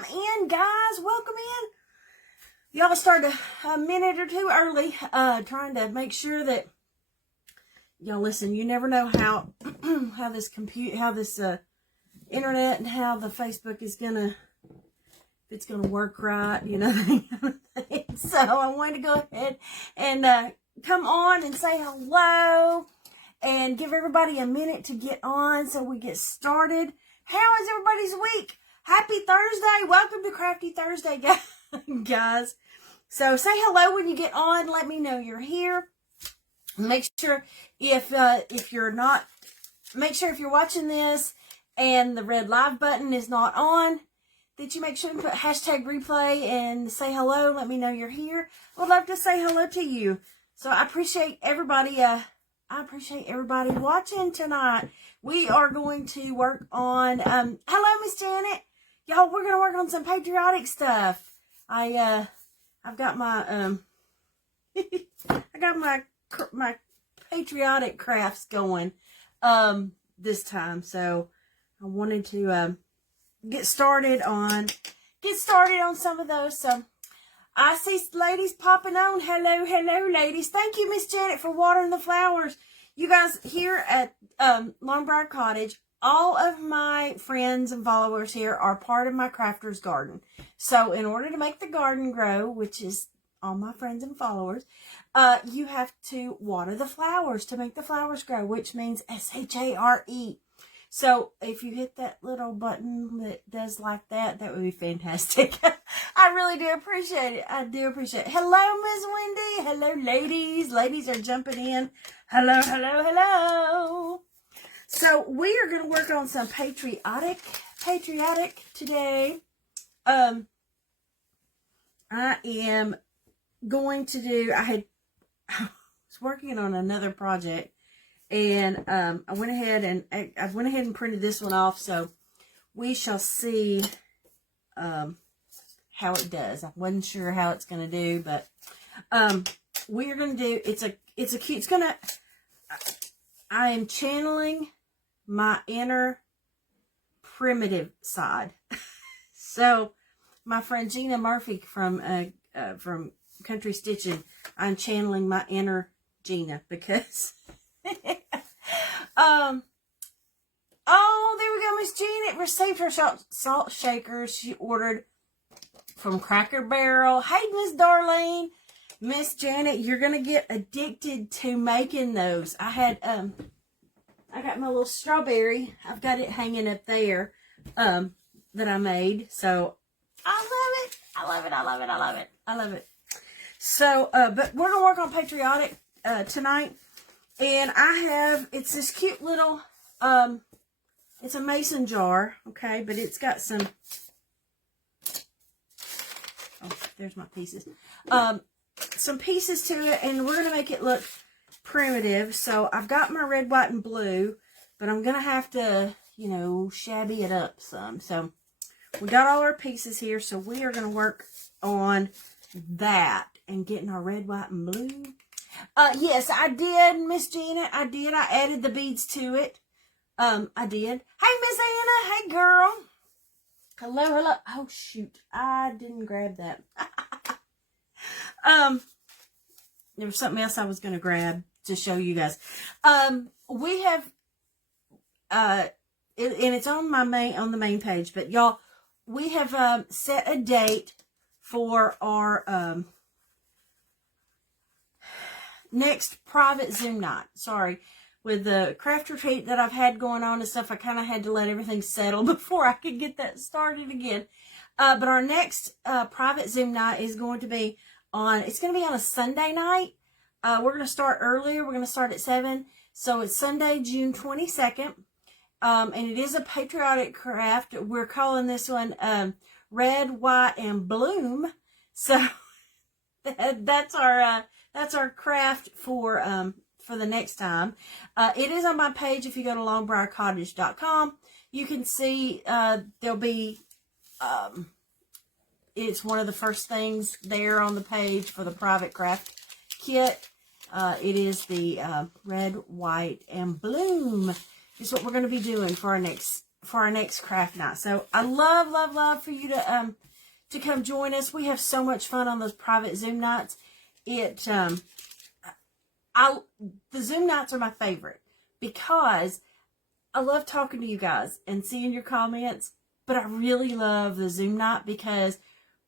welcome in, guys. Welcome in. Y'all started a minute or two early, trying to make sure that y'all listen. You never know how this internet and how the Facebook is gonna, if it's gonna work right, you know. So I wanted to go ahead and come on and say hello and give everybody a minute to get on so we get started. How is everybody's week? Happy Thursday. Welcome to Crafty Thursday, guys. So say hello when you get on. Let me know you're here. Make sure if you're watching this and the red live button is not on, that you make sure to put hashtag replay and say hello. Let me know you're here. I would love to say hello to you. So I appreciate everybody. Watching tonight. We are going to work on, hello, Miss Janet. Y'all, we're going to work on some patriotic stuff. I've got my, my patriotic crafts going, this time. So I wanted to, get started on some of those. So I see ladies popping on. Hello, ladies. Thank you, Miss Janet, for watering the flowers. You guys, here at Long Briar Cottage, all of my friends and followers here are part of my crafter's garden. So in order to make the garden grow, which is all my friends and followers, you have to water the flowers to make the flowers grow, which means S-H-A-R-E. So if you hit that little button that does like that, that would be fantastic. I really do appreciate it. I do appreciate it. Hello, Miss Wendy. Hello, ladies. Ladies are jumping in. Hello. So we are going to work on some patriotic today. I am going to do, I was working on another project. And I went ahead and printed this one off, so we shall see how it does. I wasn't sure how it's going to do, but we are going to do, I am channeling my inner primitive side. So my friend Gina Murphy from Country Stitching, I'm channeling my inner Gina because oh, there we go. Miss Janet received her salt shakers she ordered from Cracker Barrel. Hey, Miss Darlene. Miss Janet, you're gonna get addicted to making those. I got my little strawberry. I've got it hanging up there that I made. So I love it. So but we're gonna work on patriotic tonight. And it's this cute little, it's a mason jar, okay, but it's got some, there's my pieces, some pieces to it, and we're going to make it look primitive. So I've got my red, white, and blue, but I'm going to have to, shabby it up some. So we got all our pieces here, so we are going to work on that and getting our red, white, and blue. Yes, I did, Miss Janet. I did. I added the beads to it. I did. Hey, Miss Anna. Hey, girl. Hello. Oh, shoot. I didn't grab that. There was something else I was going to grab to show you guys. We have, and it's on the main page, but y'all, we have, set a date for our, next private Zoom night. Sorry. With the craft retreat that I've had going on and stuff, I kind of had to let everything settle before I could get that started again. But our next private Zoom night is going to be on a Sunday night. We're going to start earlier. We're going to start at 7. So it's Sunday, June 22nd. And it is a patriotic craft. We're calling this one Red, White, and Bloom. So that's our craft for the next time. It is on my page. If you go to longbriarcottage.com, you can see there'll be it's one of the first things there on the page for the private craft kit. It is the red, white, and bloom is what we're going to be doing for our next for our next craft night. So I love for you to come join us. We have so much fun on those private Zoom nights. The Zoom nights are my favorite because I love talking to you guys and seeing your comments, but I really love the Zoom night because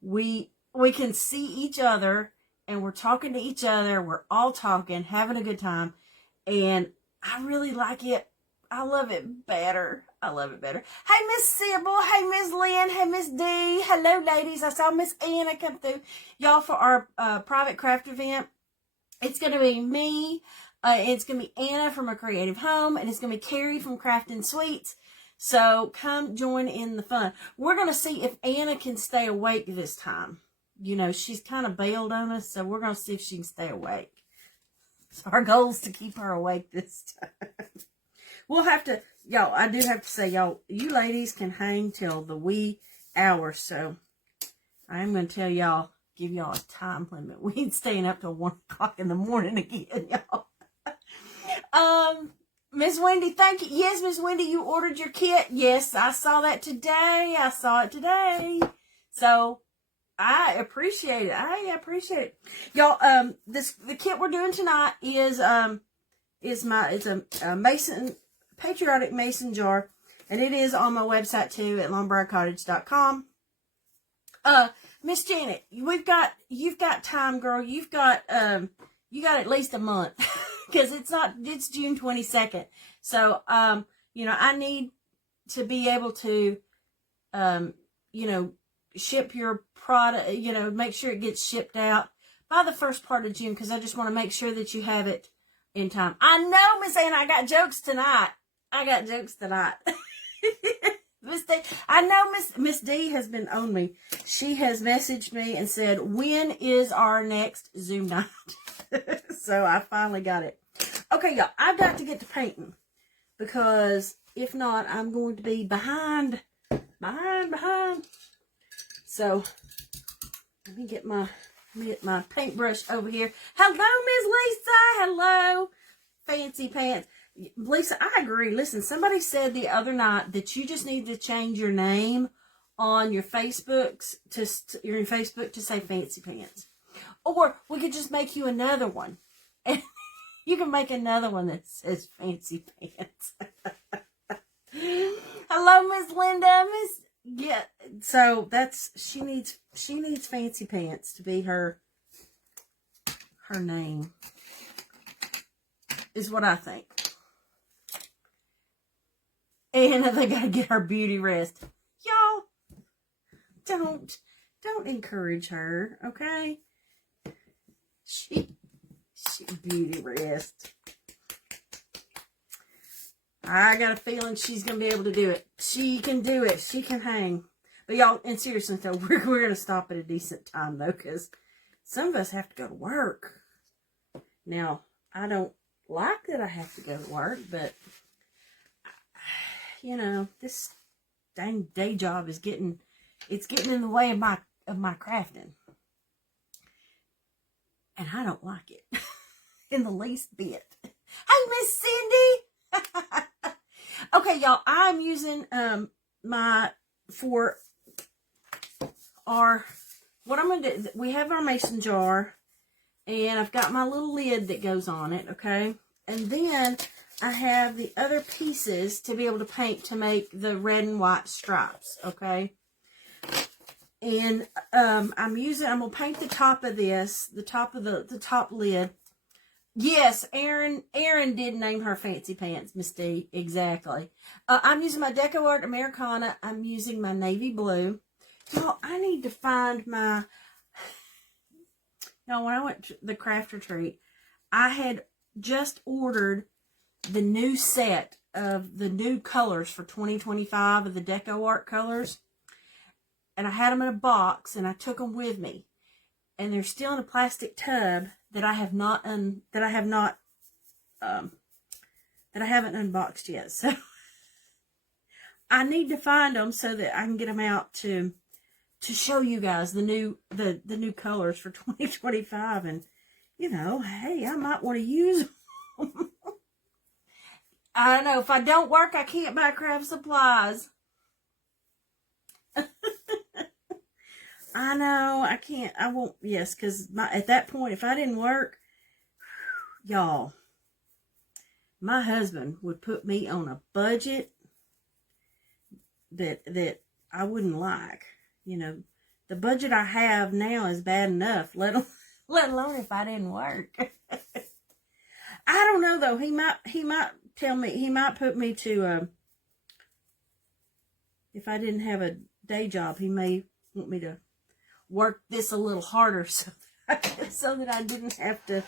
we can see each other and we're talking to each other. We're all talking, having a good time, and I really like it. I love it better. I love it better. Hey, Miss Sybil. Hey, Miss Lynn. Hey, Miss D. Hello, ladies. I saw Miss Anna come through. Y'all, for our private craft event, it's going to be me. It's going to be Anna from A Creative Home, and it's going to be Carrie from Craftin' Sweets. So come join in the fun. We're going to see if Anna can stay awake this time. You know, she's kind of bailed on us, so we're going to see if she can stay awake. So our goal is to keep her awake this time. We'll have to, y'all, I do have to say, y'all, you ladies can hang till the wee hours. So I'm going to tell y'all, give y'all a time limit. We ain't staying up till 1 o'clock in the morning again, y'all. Miss Wendy, thank you. Yes, Miss Wendy, you ordered your kit. Yes, I saw that today. I saw it today. So I appreciate it. I appreciate it. Y'all, the kit we're doing tonight is a Patriotic mason jar, and it is on my website too at longbriarcottage.com. Miss Janet, you've got time, girl. You got at least a month because it's June 22nd. So, I need to be able to, ship your product, make sure it gets shipped out by the first part of June, because I just want to make sure that you have it in time. I know, Miss Anna, I got jokes tonight. Miss D, I know Miss D has been on me. She has messaged me and said, when is our next Zoom night? So I finally got it. Okay, y'all, I've got to get to painting, because if not, I'm going to be behind. So let me get my paintbrush over here. Hello, Miss Lisa. Hello, Fancy Pants. Lisa, I agree. Listen, somebody said the other night that you just need to change your name on your Facebooks to say Fancy Pants. Or we could just make you another one. And you can make another one that says Fancy Pants. Hello, Miss Linda. Yeah, so she needs Fancy Pants to be her name, is what I think. And they gotta get her beauty rest. Y'all, don't encourage her, okay? She beauty rest. I got a feeling she's going to be able to do it. She can do it. She can hang. But y'all, in seriousness though, we're going to stop at a decent time though, because some of us have to go to work. Now, I don't like that I have to go to work, but this dang day job is getting in the way of my crafting. And I don't like it in the least bit. Hey, Miss Cindy. Okay, y'all, I'm using what I'm going to do, we have our mason jar, and I've got my little lid that goes on it, okay? And then I have the other pieces to be able to paint to make the red and white stripes, okay? And I'm going to paint the top of this, the top lid. Yes, Erin did name her Fancy Pants, Miss D. Exactly. I'm using my Deco Art Americana. I'm using my navy blue. Y'all, I need to find my... Y'all, when I went to the craft retreat, I had just ordered the new set of the new colors for 2025 of the Deco Art colors. And I had them in a box, and I took them with me. And they're still in a plastic tub that I haven't unboxed yet. So I need to find them so that I can get them out to show you guys the new colors for 2025. And hey, I might want to use them. I know, if I don't work, I can't buy craft supplies. I know, I can't, I won't, yes, because at that point, if I didn't work, y'all, my husband would put me on a budget that I wouldn't like. You know, the budget I have now is bad enough, let alone if I didn't work. I don't know, though. He might tell me, he might put me to, if I didn't have a day job, he may want me to work this a little harder so that I didn't have to.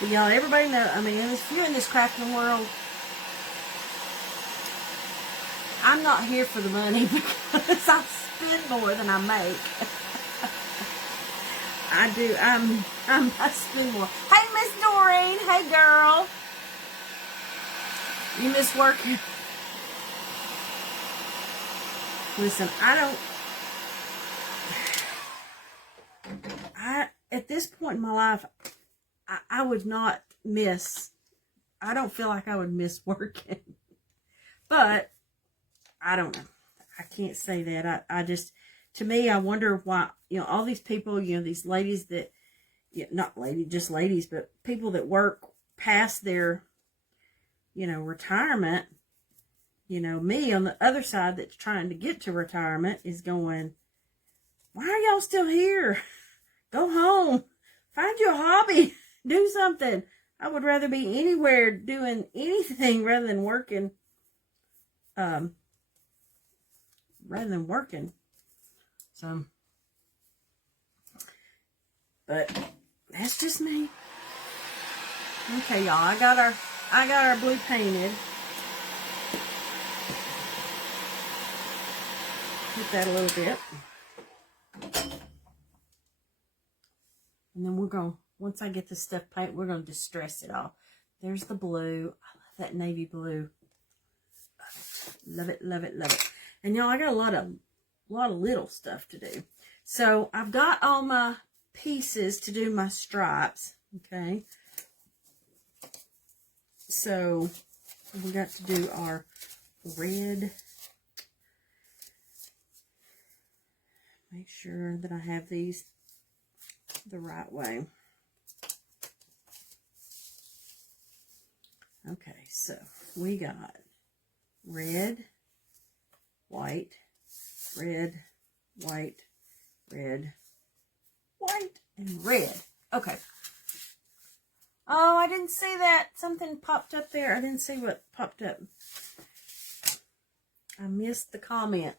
But y'all, everybody know, I mean, if you're in this crafting world, I'm not here for the money because I spend more than I make. I do. I spend more. Hey, Miss Doreen. Hey, girl. You miss working? Listen, at this point in my life, I would not miss, I don't feel like I would miss working. But, I don't know. I can't say that. I just, to me, I wonder why, you know, all these people, you know, these ladies that, yeah, not ladies, just ladies, but people that work past their, you know, retirement. You know, me on the other side that's trying to get to retirement is going, why are y'all still here? Go home. Find you a hobby. Do something. I would rather be anywhere doing anything rather than working. So, but that's just me. Okay, y'all. I got our blue painted. Hit that a little bit. And then we're going, once I get this stuff painted, we're going to distress it all. There's the blue. I love that navy blue. Love it, love it, love it. And y'all, I got a lot of little stuff to do. So I've got all my pieces to do my stripes. Okay. So we got to do our red. Make sure that I have these the right way. Okay, so we got red, white, red, white, red, white, and red. Okay. Oh, I didn't see that. Something popped up there. I didn't see what popped up. I missed the comment.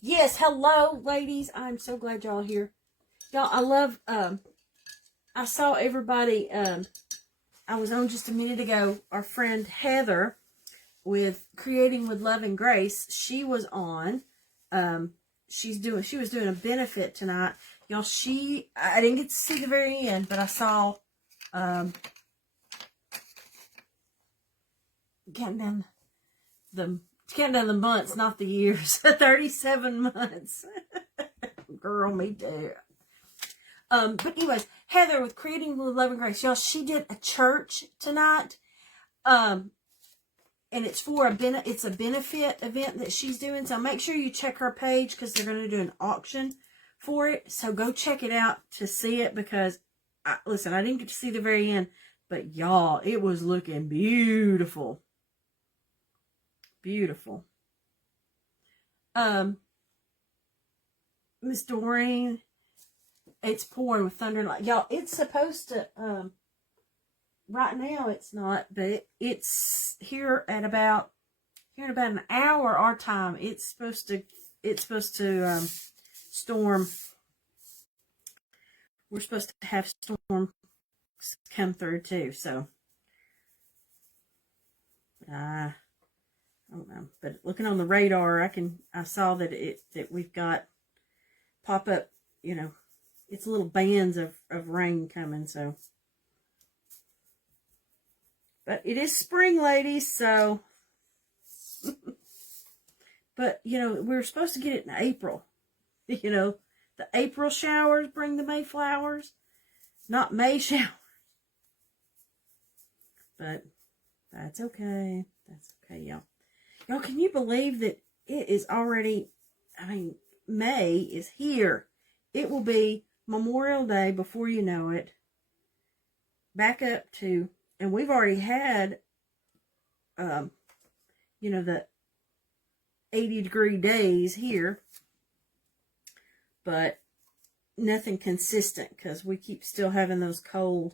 Yes, hello, ladies. I'm so glad y'all here. Y'all, I love, I saw everybody, I was on just a minute ago, our friend Heather with Creating with Love and Grace. She was on, she was doing a benefit tonight. Y'all, I didn't get to see the very end, but I saw, counting down the months, not the years. 37 months. Girl, me too. But anyways, Heather with Creating with Love and Grace. Y'all, she did a church tonight. And it's for it's a benefit event that she's doing. So make sure you check her page because they're going to do an auction for it. So go check it out to see it because, listen, I didn't get to see the very end. But y'all, it was looking beautiful. Beautiful. Miss Doreen, it's pouring with thunder and lightning. Y'all, it's supposed to, right now it's not, but it's here in about an hour our time. It's supposed to storm. We're supposed to have storm come through too, so I don't know, but looking on the radar, I saw that we've got pop up, you know, it's little bands of rain coming, so. But it is spring, ladies, so. But, you know, we were supposed to get it in April. You know, the April showers bring the May flowers, not May showers. but that's okay. That's okay, y'all. Y'all, can you believe that it is already, I mean, May is here. It will be Memorial Day before you know it. Back up to, and we've already had, you know, the 80-degree days here, but nothing consistent because we keep still having those the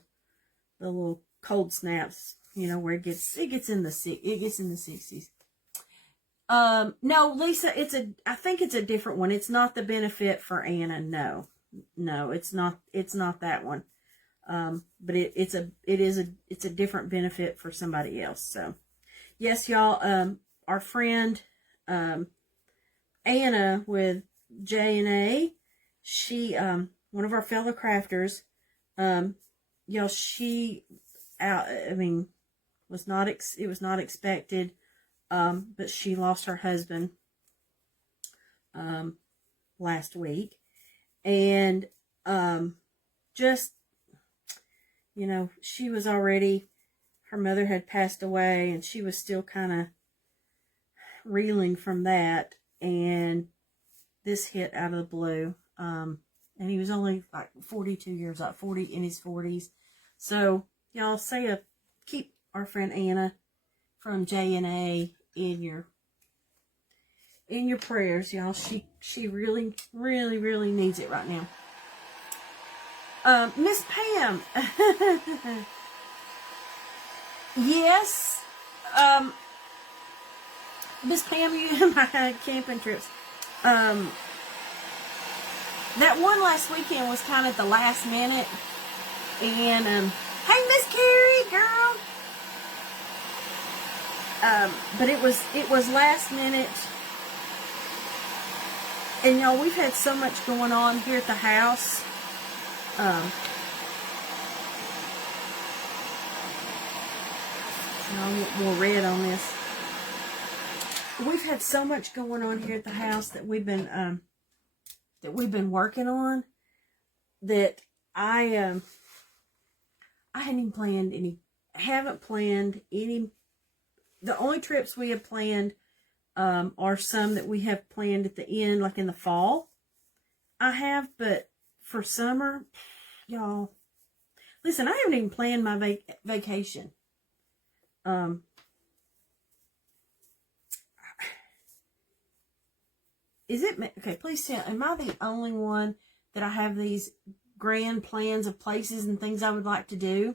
little cold snaps, you know, where it gets in the 60s. No, Lisa, I think it's a different one. It's not the benefit for Anna. No, it's not that one. But it's a different benefit for somebody else. So yes, y'all, our friend, Anna with J&A, she, one of our fellow crafters, y'all, it was not expected. But she lost her husband, last week, and, just, you know, she was already, her mother had passed away, and she was still kind of reeling from that, and this hit out of the blue, and he was only like 42 years old, 40 in his 40s, so, y'all keep our friend Anna from J&A in your prayers, y'all. She really, really, really needs it right now. Miss Pam. Yes. Miss Pam, you my camping trips. That one last weekend was kind of at the last minute. And hey, Miss Carrie, girl. But it was last minute. And y'all, we've had so much going on here at the house. I'll get more red on this. We've had so much going on here at the house that we've been working on, that I haven't planned any. The only trips we have planned are some that we have planned at the end, like in the fall. But for summer, y'all, listen, I haven't even planned my vacation. Is it, okay, please tell, am I the only one that I have these grand plans of places and things I would like to do?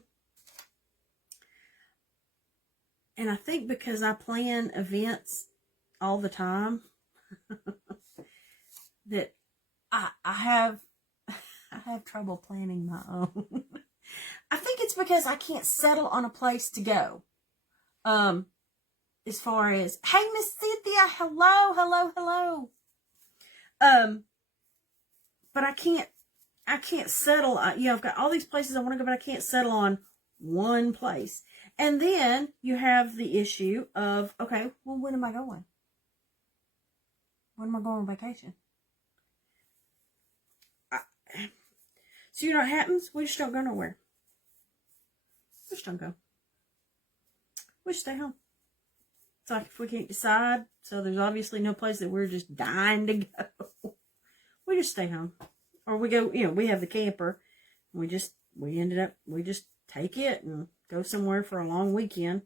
And I think because I plan events all the time, that I have trouble planning my own. I think it's because I can't settle on a place to go. As far as, hey, Miss Cynthia, hello. But I can't settle. I've got all these places I want to go, but I can't settle on one place. And then you have the issue of, okay, well, when am I going? When am I going on vacation? So you know what happens? We just don't go nowhere. We just don't go. We just stay home. It's like if we can't decide, so there's obviously no place that we're just dying to go. We just stay home. Or we go, we have the camper. We just take it and go somewhere for a long weekend.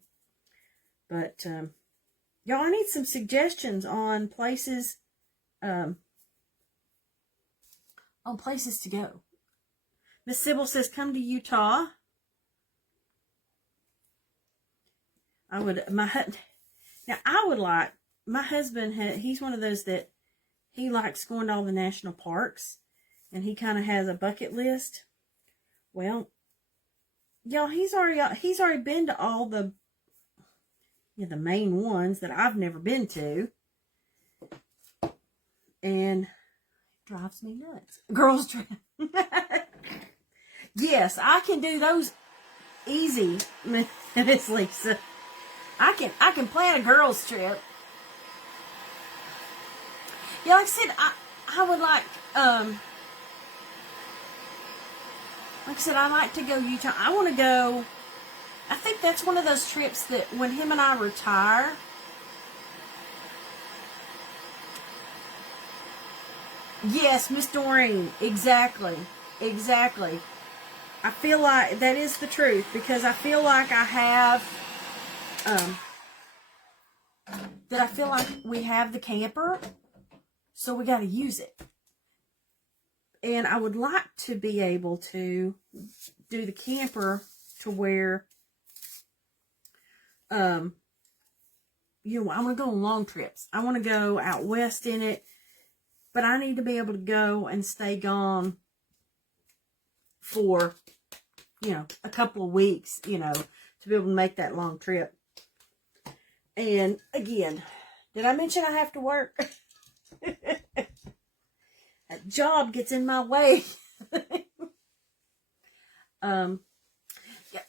But, y'all, I need some suggestions on places, to go. Miss Sybil says, come to Utah. My husband, he's one of those that he likes going to all the national parks, and he kind of has a bucket list. Well, y'all, he's already been to all the main ones that I've never been to, and it drives me nuts. Girls trip. Yes, I can do those easy, Miss Lisa. I can plan a girls trip. Yeah, like I said, I would like I like to go Utah. I want to go I think that's one of those trips that when him and I retire, yes, Miss Doreen, exactly, exactly. I feel like that is the truth, because I feel like I have, that I feel like we have the camper, so we got to use it. And I would like to be able to do the camper to where, you know, I want to go on long trips. I want to go out west in it, but I need to be able to go and stay gone for, you know, a couple of weeks, you know, to be able to make that long trip. And again, did I mention I have to work? That job gets in my way. Yeah,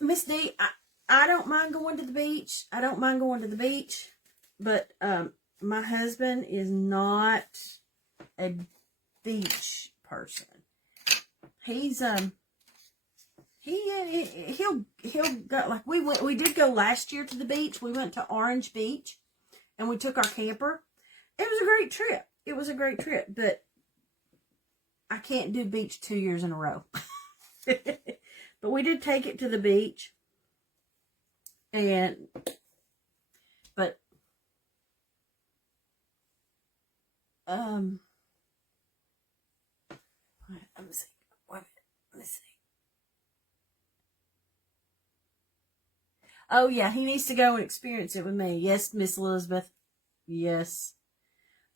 Miss D, I don't mind going to the beach. I don't mind going to the beach, but my husband is not a beach person. He's he'll go, like we did go last year to the beach. We went to Orange Beach and we took our camper. It was a great trip. It was a great trip, but I can't do beach 2 years in a row. But we did take it to the beach. And but let me see. Wait a minute. Let me see. Oh yeah, he needs to go and experience it with me. Yes, Miss Elizabeth. Yes.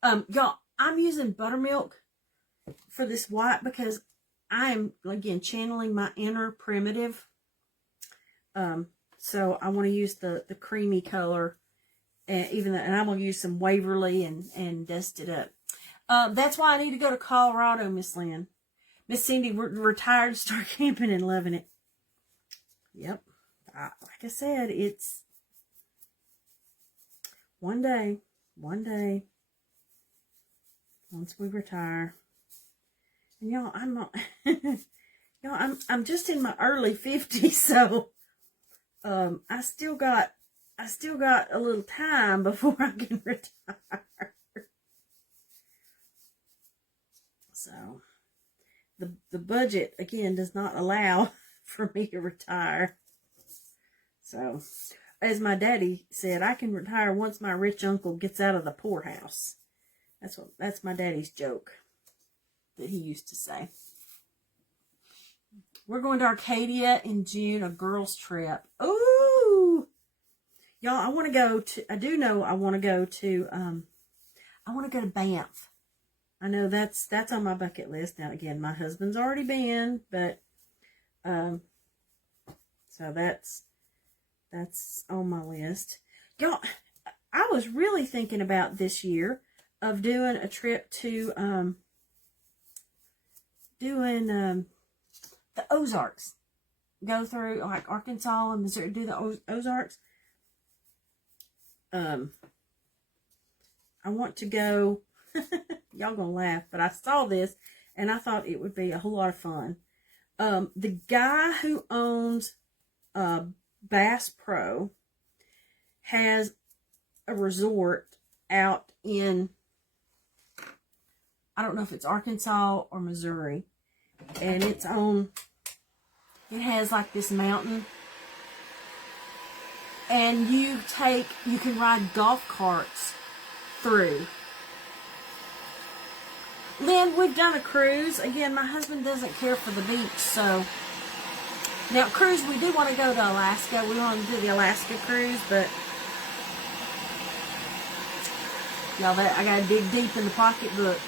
Y'all, I'm using buttermilk for this white because I am, again, channeling my inner primitive. So I want to use the creamy color, and and I'm going to use some Waverly and dust it up. That's why I need to go to Colorado, Miss Lynn. Miss Cindy, we're retired, start camping and loving it. Yep. Like I said, it's one day, once we retire. And y'all, I'm not, y'all, I'm just in my early 50s, so I still got a little time before I can retire. So the budget again does not allow for me to retire. So, as my daddy said, I can retire once my rich uncle gets out of the poorhouse. That's my daddy's joke that he used to say. We're going to Arcadia in June, a girls' trip. Ooh! Y'all, I want to go to Banff. I know that's on my bucket list. Now, again, my husband's already been, but, so that's on my list. Y'all, I was really thinking about this year of doing a trip to, the Ozarks. Go through like Arkansas and Missouri, do the Ozarks. I want to go. Y'all gonna laugh, but I saw this and I thought it would be a whole lot of fun. The guy who owns Bass Pro has a resort out in, I don't know if it's Arkansas or Missouri, and it has like this mountain, and you can ride golf carts through. Lynn, we've done a cruise. Again, my husband doesn't care for the beach, so now cruise, we do want to go to Alaska. We want to do the Alaska cruise, but y'all, I gotta dig deep in the pocketbook.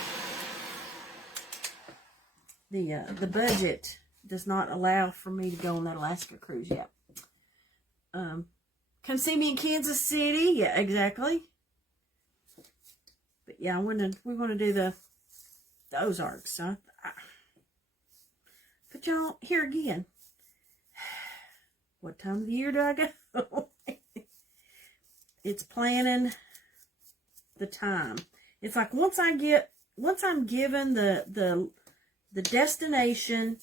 The budget does not allow for me to go on that Alaska cruise yet. Come see me in Kansas City. Yeah, exactly. But yeah, we want to do the Ozarks. So but y'all, here again, what time of the year do I go? It's planning the time. It's like once I'm given the destination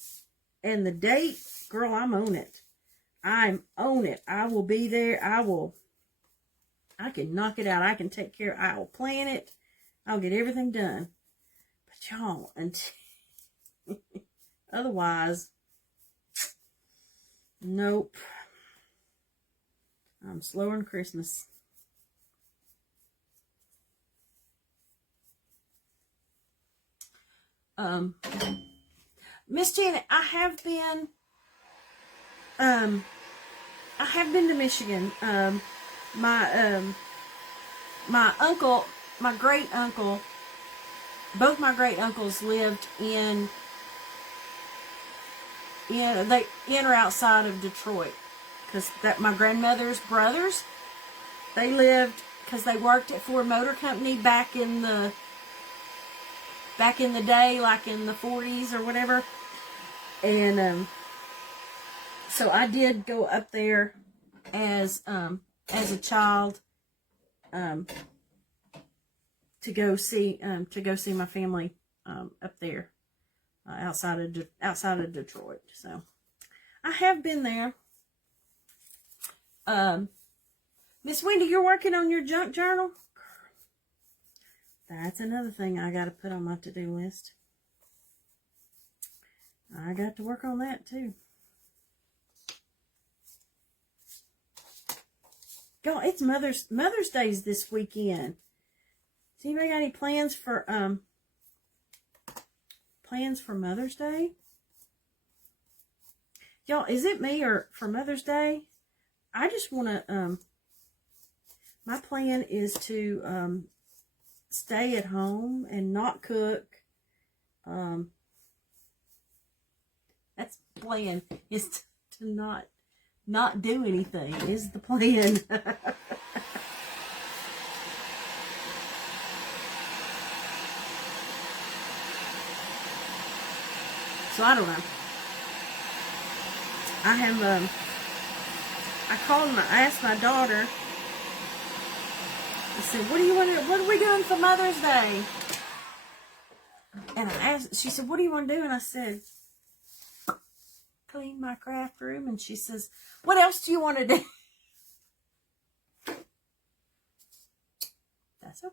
and the date, girl, I'm on it. I'm on it. I will be there. I can knock it out. I can take care. I will plan it. I'll get everything done. But y'all, otherwise, nope. I'm slower than Christmas. Miss Janet, I have been to Michigan. My uncle, my great uncle, both my great uncles lived in or outside of Detroit, because my grandmother's brothers, they lived, because they worked at Ford Motor Company back in the day, like in the 40s or whatever. And so I did go up there as a child to go see my family up there outside of Detroit. So I have been there. Miss Wendy, you're working on your junk journal? That's another thing I got to put on my to-do list. I got to work on that too. Y'all, it's Mother's Day's this weekend. Does anybody got any plans for Mother's Day? Y'all, is it me, or for Mother's Day? I just want to my plan is to stay at home and not cook. That's the plan, is to not do anything is the plan. So I don't know. I have I asked my daughter, I said, what are we doing for Mother's Day? And she said, what do you want to do? And I said, clean my craft room. And she says, what else do you want to do? That's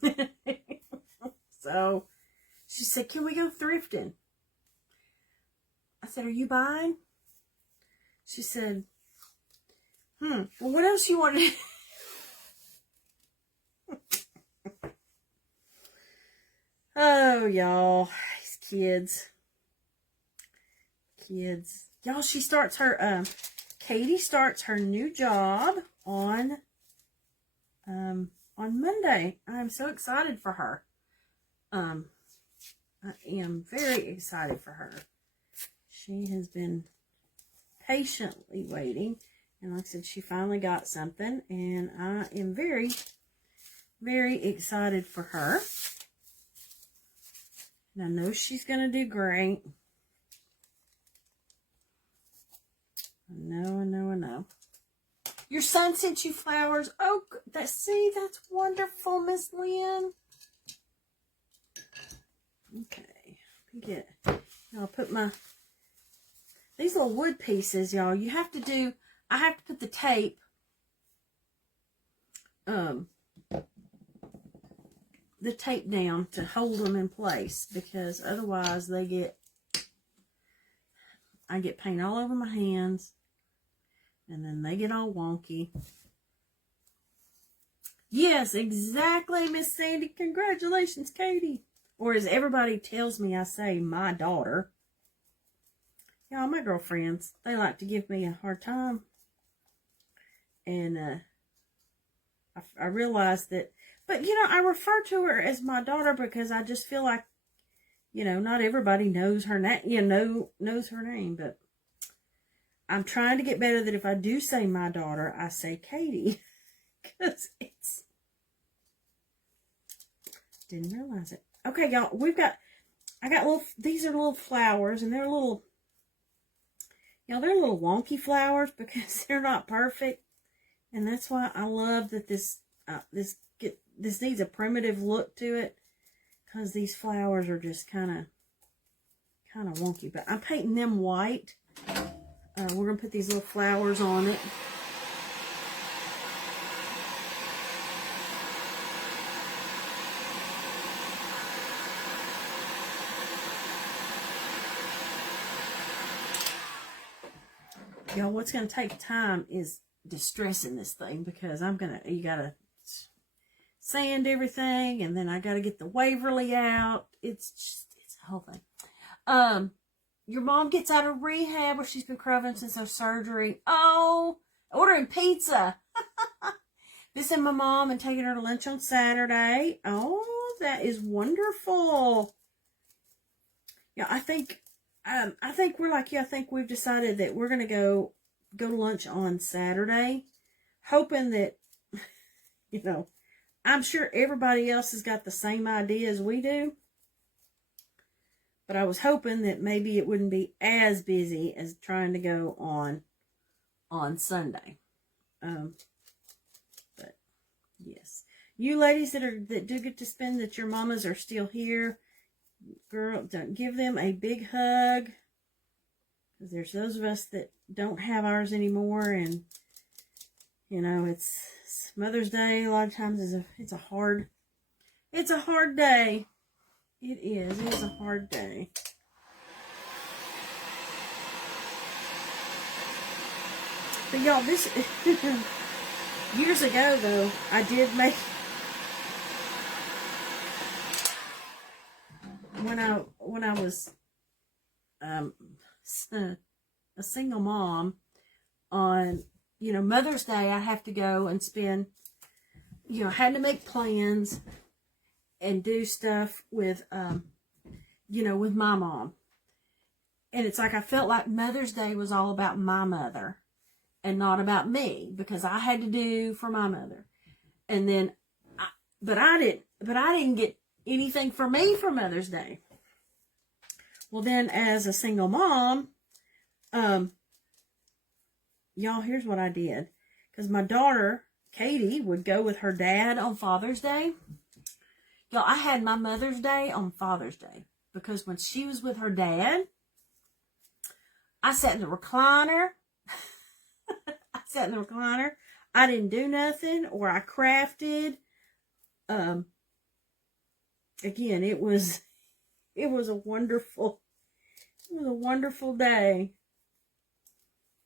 okay. So she said, can we go thrifting? I said, are you buying? She said, well, what else you want to do? Oh, y'all, these kids. Y'all, Katie starts her new job on Monday. I'm so excited for her. I am very excited for her. She has been patiently waiting, and like I said, she finally got something, and I am very, very excited for her. And I know she's going to do great. I know. Your son sent you flowers. Oh, that's wonderful, Miss Lynn. Okay. I'll put these little wood pieces, y'all. I have to put the tape, down to hold them in place, because otherwise I get paint all over my hands, and then they get all wonky. Yes, exactly, Miss Sandy. Congratulations, Katie. Or as everybody tells me, I say, my daughter. Y'all, my girlfriends, they like to give me a hard time. And I realized that, but I refer to her as my daughter because I just feel like, not everybody knows her name, knows her name, but I'm trying to get better that if I do say my daughter, I say Katie, because didn't realize it. Okay, y'all, these are little flowers, and they're little wonky flowers because they're not perfect, and that's why I love that this needs a primitive look to it, because these flowers are just kind of wonky. But I'm painting them white. we're going to put these little flowers on it. Y'all, what's going to take time is distressing this thing, because you got to sand everything, and then I got to get the Waverly out. It's a whole thing. Your mom gets out of rehab, where she's been recovering since her surgery. Oh, ordering pizza. Visiting my mom and taking her to lunch on Saturday. Oh, that is wonderful. Yeah, I think we're like you. I think we've decided that we're gonna go to lunch on Saturday, hoping that, you know, I'm sure everybody else has got the same idea as we do. But I was hoping that maybe it wouldn't be as busy as trying to go on Sunday. But yes, you ladies that do get to spend, that your mamas are still here, girl, don't give them a big hug, because there's those of us that don't have ours anymore, and you know, it's Mother's Day. A lot of times it's a hard day. It is a hard day. But y'all, this years ago though, I did make, when I was a single mom, on, you know, Mother's Day, I have to go and spend, you know, had to make plans and do stuff with, you know, with my mom. And it's like, I felt like Mother's Day was all about my mother and not about me, because I had to do for my mother. And then, but I didn't get anything for me for Mother's Day. Well, then as a single mom, y'all, here's what I did. Because my daughter, Katie, would go with her dad on Father's Day. Y'all, I had my Mother's Day on Father's Day, because when she was with her dad, I sat in the recliner. I didn't do nothing, or I crafted. Again, it was a wonderful day.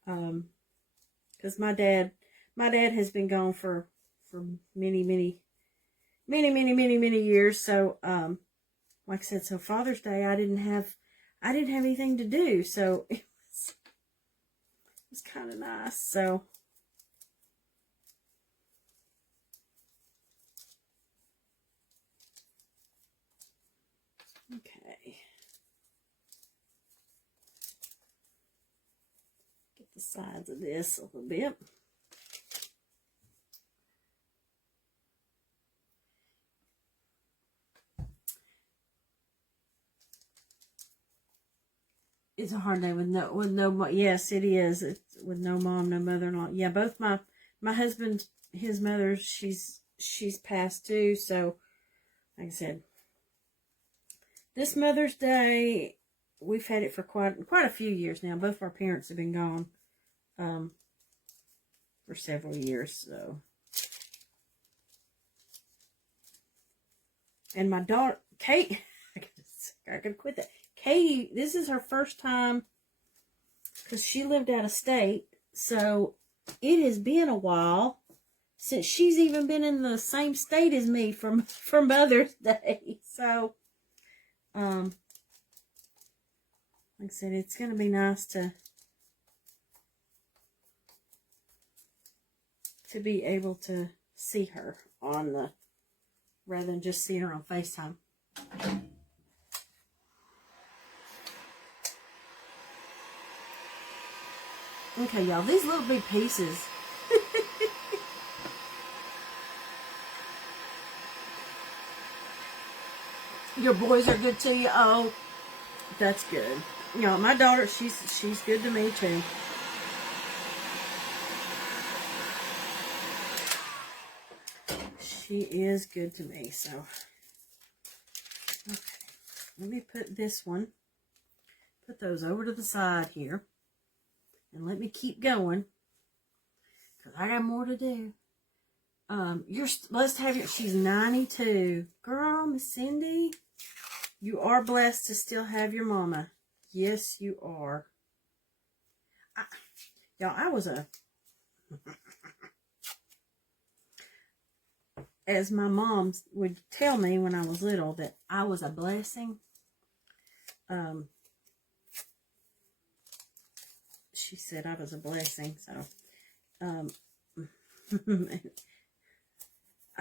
Because my dad has been gone for many years. So, like I said, so Father's Day, I didn't have anything to do. So it was kind of nice. So, okay. Get the sides of this a little bit. It's a hard day with no, yes, it is. It's with no mom, no mother-in-law. Yeah, both my husband, his mother, she's passed too. So, like I said, this Mother's Day, we've had it for quite a few years now. Both of our parents have been gone for several years. So, and my daughter, Kate, I gotta quit that. Katie, this is her first time, because she lived out of state, so it has been a while since she's even been in the same state as me for Mother's Day. So, like I said, it's going to be nice to be able to see her rather than just see her on FaceTime. Okay, y'all, these little big pieces. Your boys are good to you? Oh, that's good. You know, my daughter, she's good to me too. She is good to me, so. Okay, let me put this one, put those over to the side here. and let me keep going, because I got more to do. You're blessed to have your, she's 92. Girl, Miss Cindy, you are blessed to still have your mama. Yes, you are. Y'all, I was as my mom would tell me when I was little, that I was a blessing. She said I was a blessing, so I'm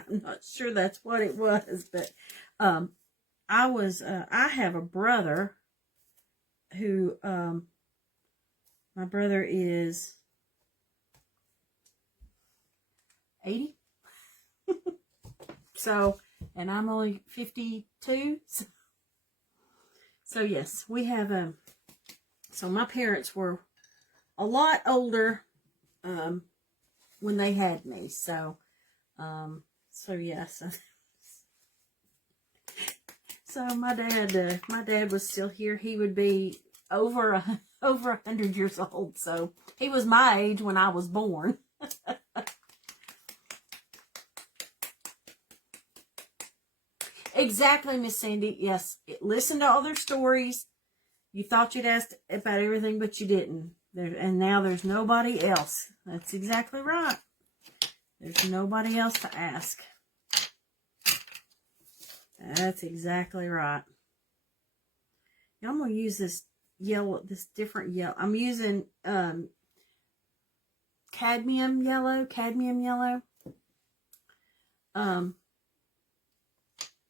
not sure that's what it was, but I have a brother who my brother is 80. So, and I'm only 52. So yes, we have so my parents were a lot older when they had me. So yes. So my dad was still here. He would be over 100 years old. So he was my age when I was born. Exactly, Miss Sandy. Yes, listen to all their stories. You thought you'd asked about everything, but you didn't. And now there's nobody else. That's exactly right. There's nobody else to ask. That's exactly right. Now I'm going to use this yellow, this different yellow. I'm using cadmium yellow.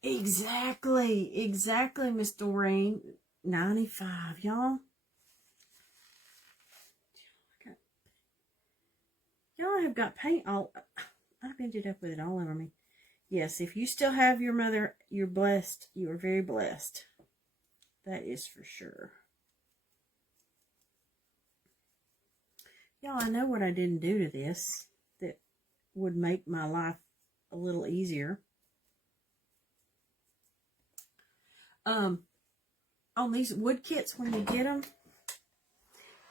Exactly, Miss Doreen. 95, y'all. Y'all have got paint all, I've ended up with it all over me. Yes, if you still have your mother, you're blessed. You are very blessed. That is for sure. Y'all, I know what I didn't do to this that would make my life a little easier. On these wood kits, when you get them,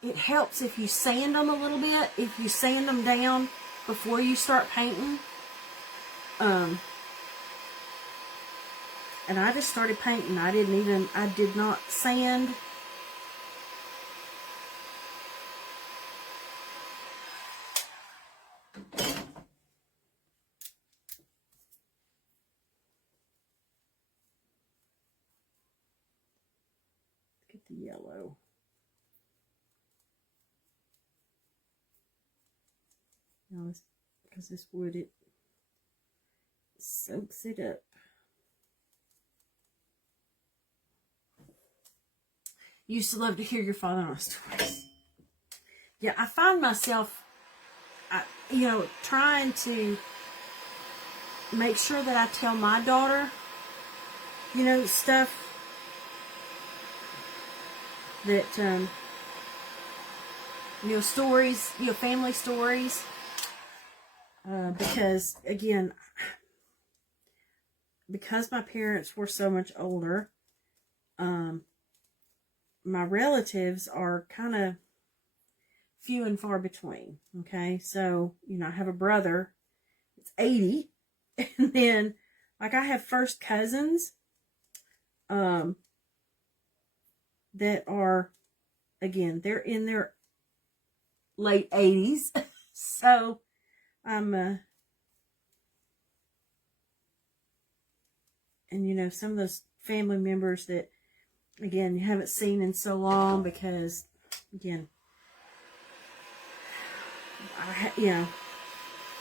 it helps if you sand them a little bit. If you sand them down before you start painting. And I just started painting. I did not sand. Get the yellow. Now, because this wood, it soaks it up. Used to love to hear your father-in-law stories. Yeah, I find myself, trying to make sure that I tell my daughter, stuff that, stories, family stories. Because, again, because my parents were so much older, my relatives are kind of few and far between. Okay, so I have a brother. It's 80, and then I have first cousins, that are, again, they're in their late 80s. So I'm and some of those family members that, again, you haven't seen in so long, because, again,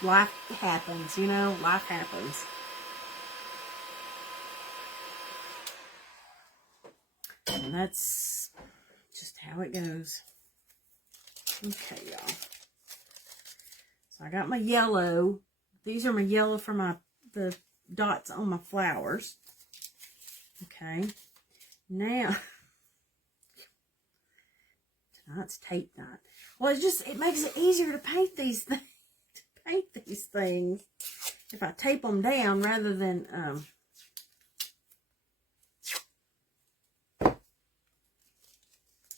life happens, life happens. And that's just how it goes. Okay, y'all. So I got my yellow. These are my yellow for the dots on my flowers. Okay. Now, tonight's tape night. Well, it makes it easier to paint these things. If I tape them down rather than,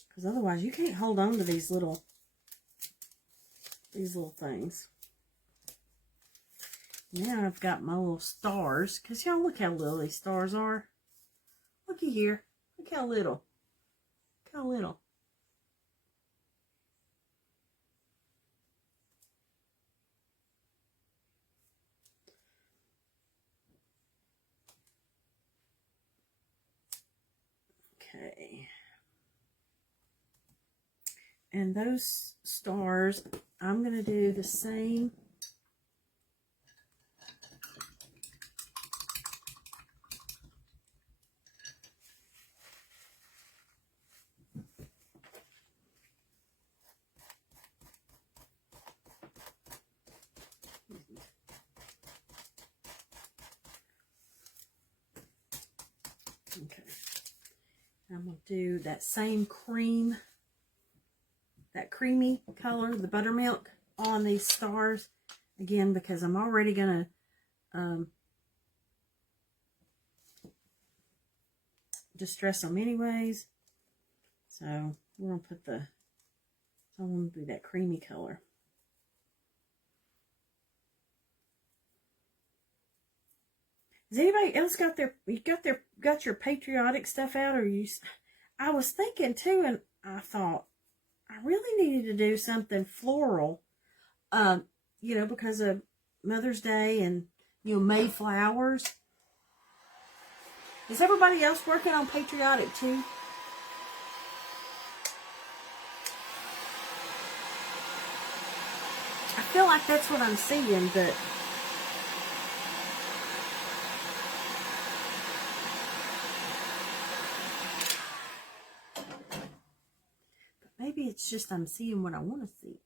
because otherwise you can't hold on to these little these little things. Now I've got my little stars, because y'all look how little these stars are. Looky here. Look how little. Look how little. Okay. And those stars, I'm going to do the same. Okay. I'm going to do that same cream, that creamy color, the buttermilk, on these stars. Again, because I'm already going to distress them anyways. So we're going to put the, I want to do that creamy color. Has anybody else got your Patriotic stuff out? Or I was thinking too, and I thought I really needed to do something floral, you know, because of Mother's Day and, you know, May flowers. Is everybody else working on Patriotic too? I feel like that's what I'm seeing, but maybe it's just I'm seeing what I want to see.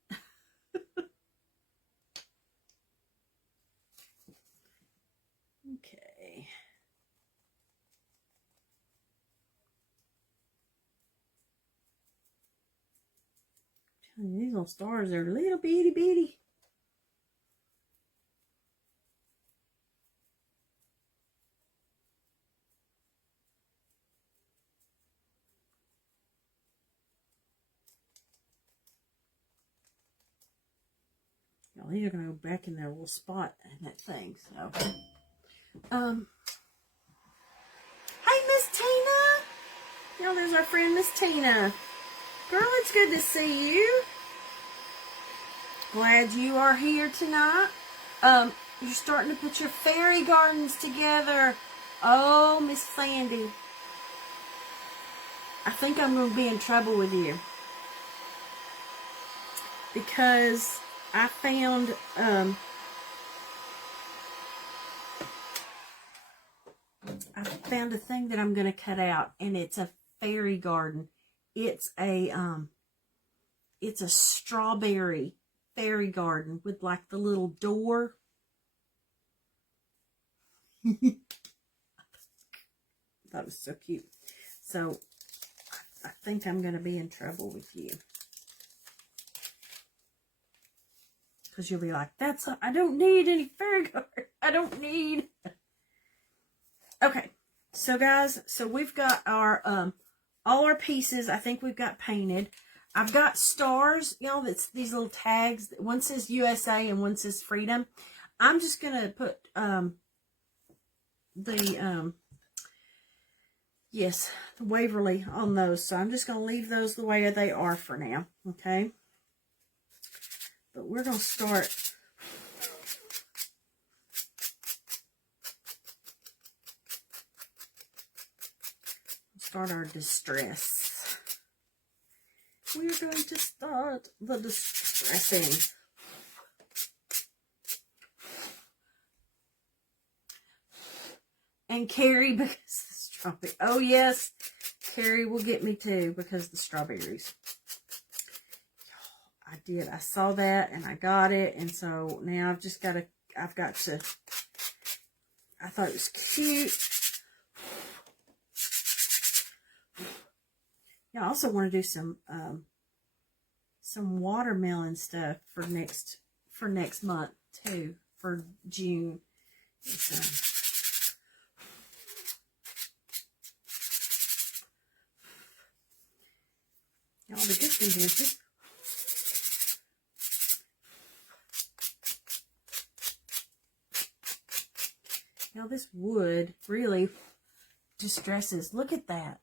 Okay. These little stars are little bitty bitty. Y'all, these are going to go back in their little spot in that thing. So, hey, Miss Tina. Y'all, there's our friend Miss Tina. Girl, it's good to see you. Glad you are here tonight. You're starting to put your fairy gardens together. Oh, Miss Sandy. I think I'm going to be in trouble with you. Because I found, a thing that I'm going to cut out, and it's a fairy garden. It's a strawberry fairy garden with like the little door. That was so cute. So I think I'm going to be in trouble with you. Because you'll be like, I don't need any fairy garden. I don't need. Okay. So guys, so we've got our, all our pieces, I think we've got painted. I've got stars, you know, that's these little tags. One says USA and one says Freedom. I'm just going to put, the Waverly on those. So I'm just going to leave those the way they are for now. Okay. But we're going to start our distress. We're going to start the distressing. And Carrie, because the strawberry. Oh yes, Carrie will get me too because the strawberries. I did. I saw that and I got it, and so now I've just got to. I thought it was cute. Yeah, I also want to do some watermelon stuff for next month too, for June. So, y'all, the good thing is Now this wood really distresses. Look at that.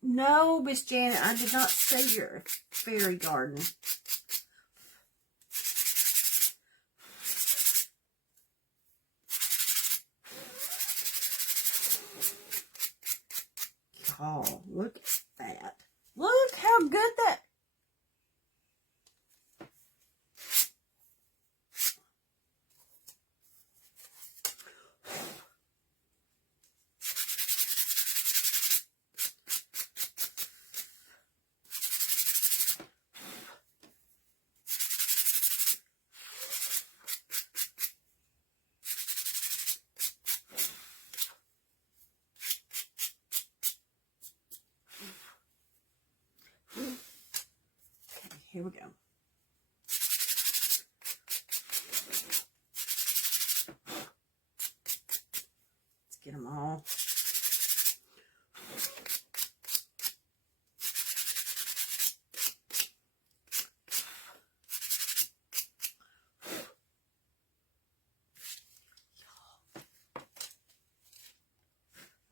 No, Miss Janet, I did not say your fairy garden. Oh, look at that. Look how good that. Here we go. Let's get them all.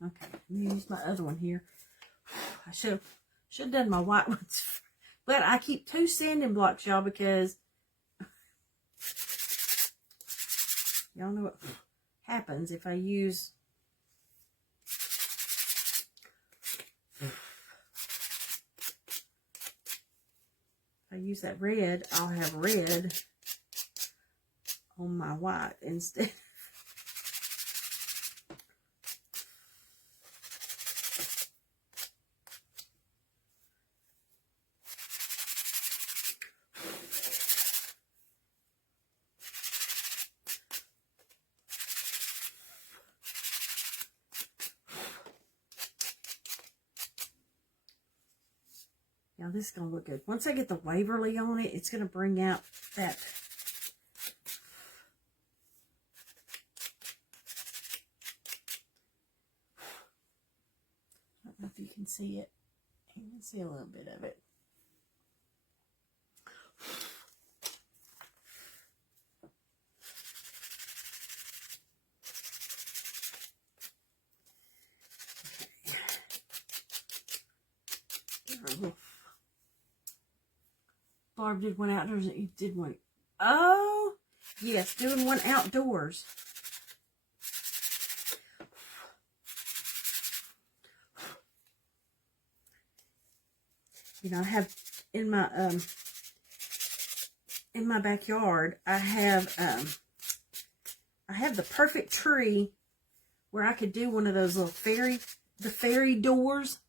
Okay, let me use my other one here. I should have done my white ones. But I keep 2 sanding blocks, y'all, because y'all know what happens if I use that red. I'll have red on my white instead. Now this is going to look good. Once I get the Waverly on it, it's going to bring out that. I don't know if you can see it. You can see a little bit of it. Okay. Barb did one outdoors and you did one. Oh, yes, doing one outdoors. You know, I have in my backyard, I have the perfect tree where I could do one of those little fairy doors.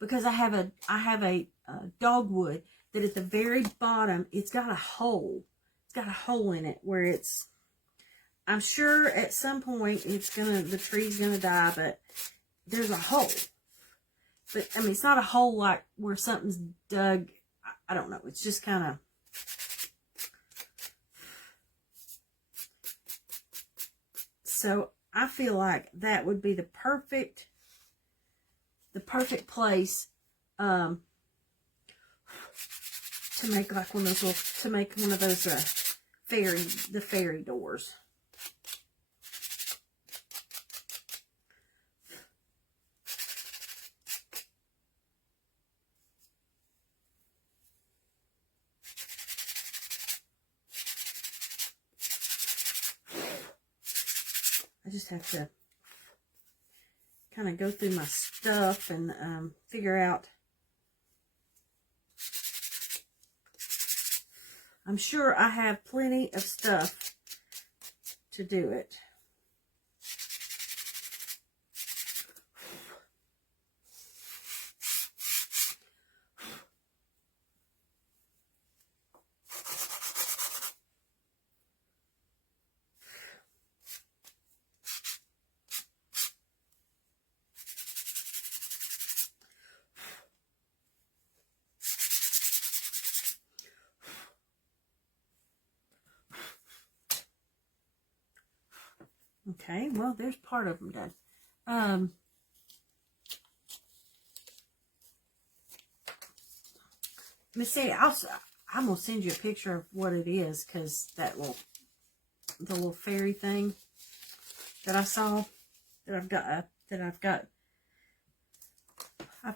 Because I have a dogwood that at the very bottom, it's got a hole. It's got a hole in it where it's, I'm sure at some point the tree's gonna die, but there's a hole. But I mean, it's not a hole like where something's dug. I don't know. It's just kind of. So I feel like that would be the perfect place to make like one of those fairy doors. I just have to kind of go through my stuff and figure out. I'm sure I have plenty of stuff to do it. Okay, well, there's part of them done. Miss Sandy, I'm going to send you a picture of what it is, because the little fairy thing that I saw, that I've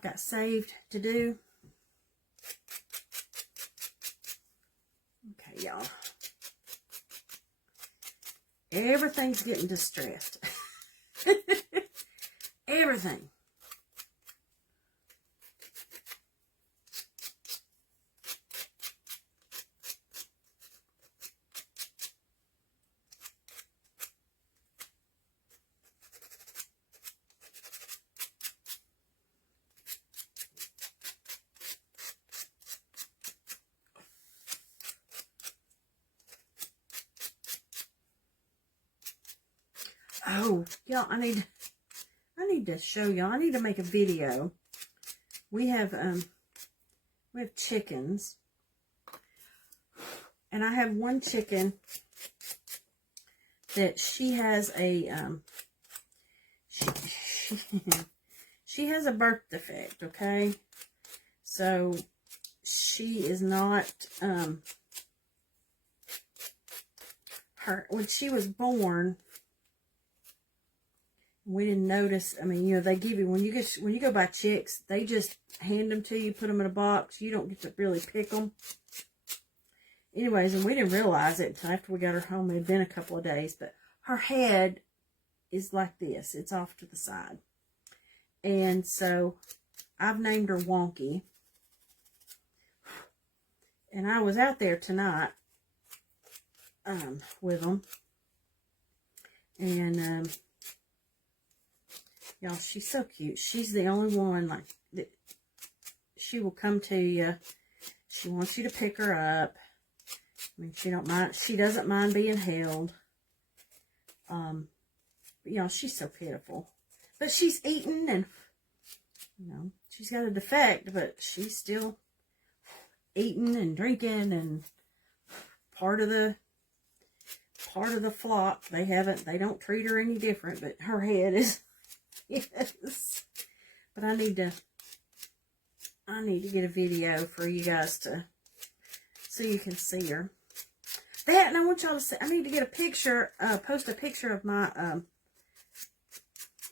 got saved to do. Okay, y'all. Everything's getting distressed. Everything. Oh, y'all, I need to show y'all. I need to make a video. We have chickens, and I have one chicken that she has a she has a birth defect. Okay, so she is not when she was born. We didn't notice. I mean, you know, they give you, when you go buy chicks, they just hand them to you, put them in a box. You don't get to really pick them. Anyways, and we didn't realize it until after we got her home. It had been a couple of days, but her head is like this. It's off to the side. And so I've named her Wonky. And I was out there tonight with them. And y'all, she's so cute. She's the only one, like, that she will come to you. She wants you to pick her up. I mean, she doesn't mind being held. But, y'all, she's so pitiful. But she's eating, and, you know, she's got a defect, but she's still eating and drinking, and part of the flock. They don't treat her any different, but her head is... Yes, but I need to get a video for you guys so you can see her. And I want y'all to see. I need to get a picture, post a picture of my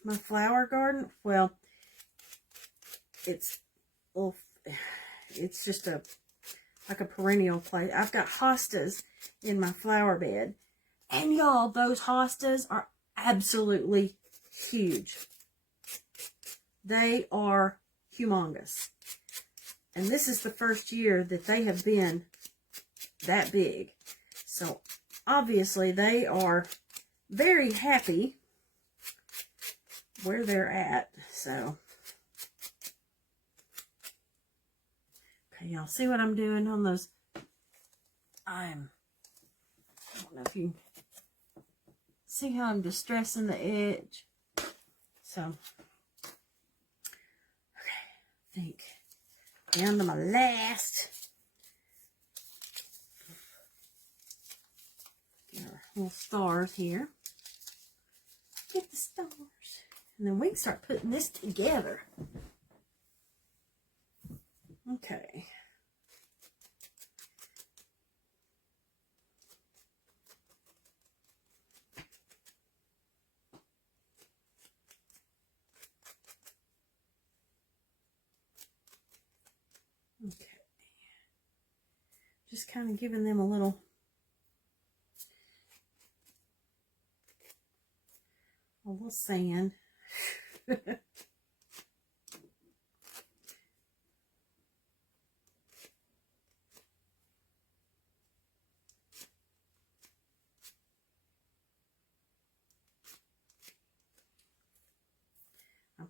my flower garden. Well, it's just like a perennial place. I've got hostas in my flower bed, and y'all, those hostas are absolutely huge. They are humongous. And this is the first year that they have been that big. So, obviously, they are very happy where they're at. So, okay, y'all see what I'm doing on those? I don't know if you see how I'm distressing the edge. So, I think down to my last. Get our little stars here. Get the stars. And then we can start putting this together. Okay. Okay, just kind of giving them a little sand. I'm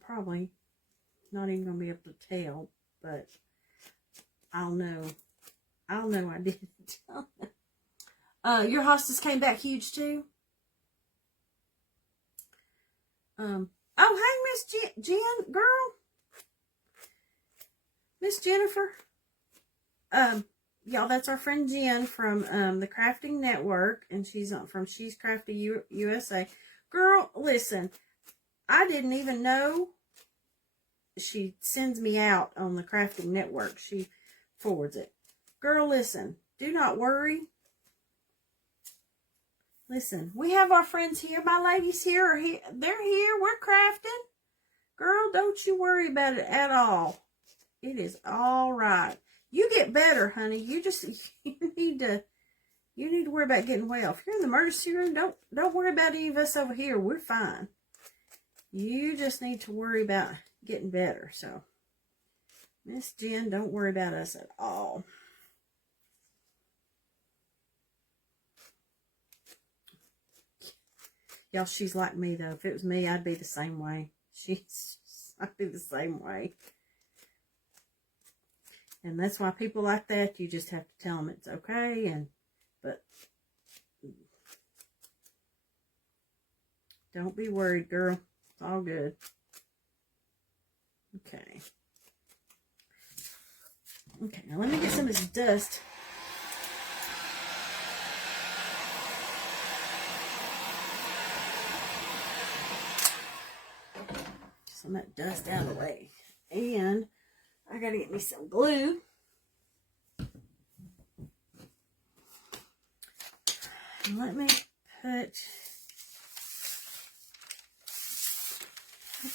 probably not even going to be able to tell, but I'll know I did. Your hostas came back huge too? Oh, hey, Miss Jen, girl. Miss Jennifer. Y'all, that's our friend Jen from the Crafting Network, and she's from She's Crafty USA. Girl, listen, I didn't even know she sends me out on the Crafting Network. She forwards it. Girl, listen. Do not worry. Listen, we have our friends here. My ladies here are here. They're here. We're crafting. Girl, don't you worry about it at all. It is all right. You get better, honey. You need to worry about getting well. If you're in the emergency room, don't worry about any of us over here. We're fine. You just need to worry about getting better. So, Miss Jen, don't worry about us at all. Y'all, she's like me, though. If it was me, I'd be the same way. I'd be the same way. And that's why people like that, you just have to tell them it's okay. But don't be worried, girl. It's all good. Okay. Okay, now let me get some of this dust. Some of that dust out of the way. And I gotta get me some glue. And let me put,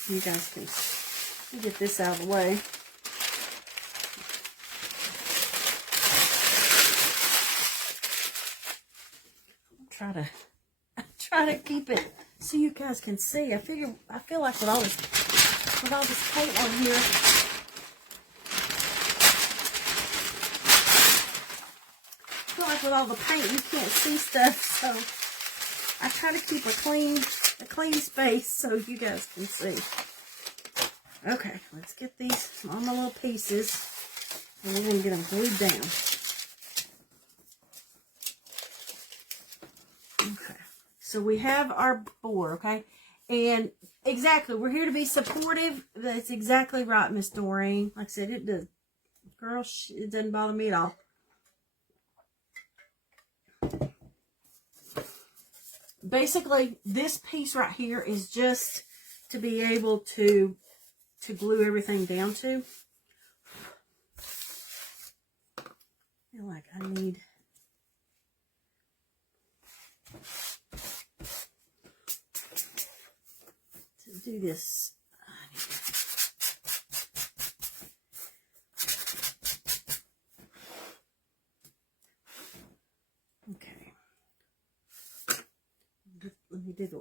you guys can get this out of the way. Try to keep it so you guys can see. I feel like with all this paint on here, I feel like with all the paint you can't see stuff, so I try to keep a clean space so you guys can see. Okay, let's get these on the little pieces, and we're going to get them glued down. Okay, so we have our board, okay? And exactly, we're here to be supportive. That's exactly right, Miss Doreen. Like I said, it does. Girl, it doesn't bother me at all. Basically, this piece right here is just to be able to glue everything down to. I feel like I need to do this. Okay.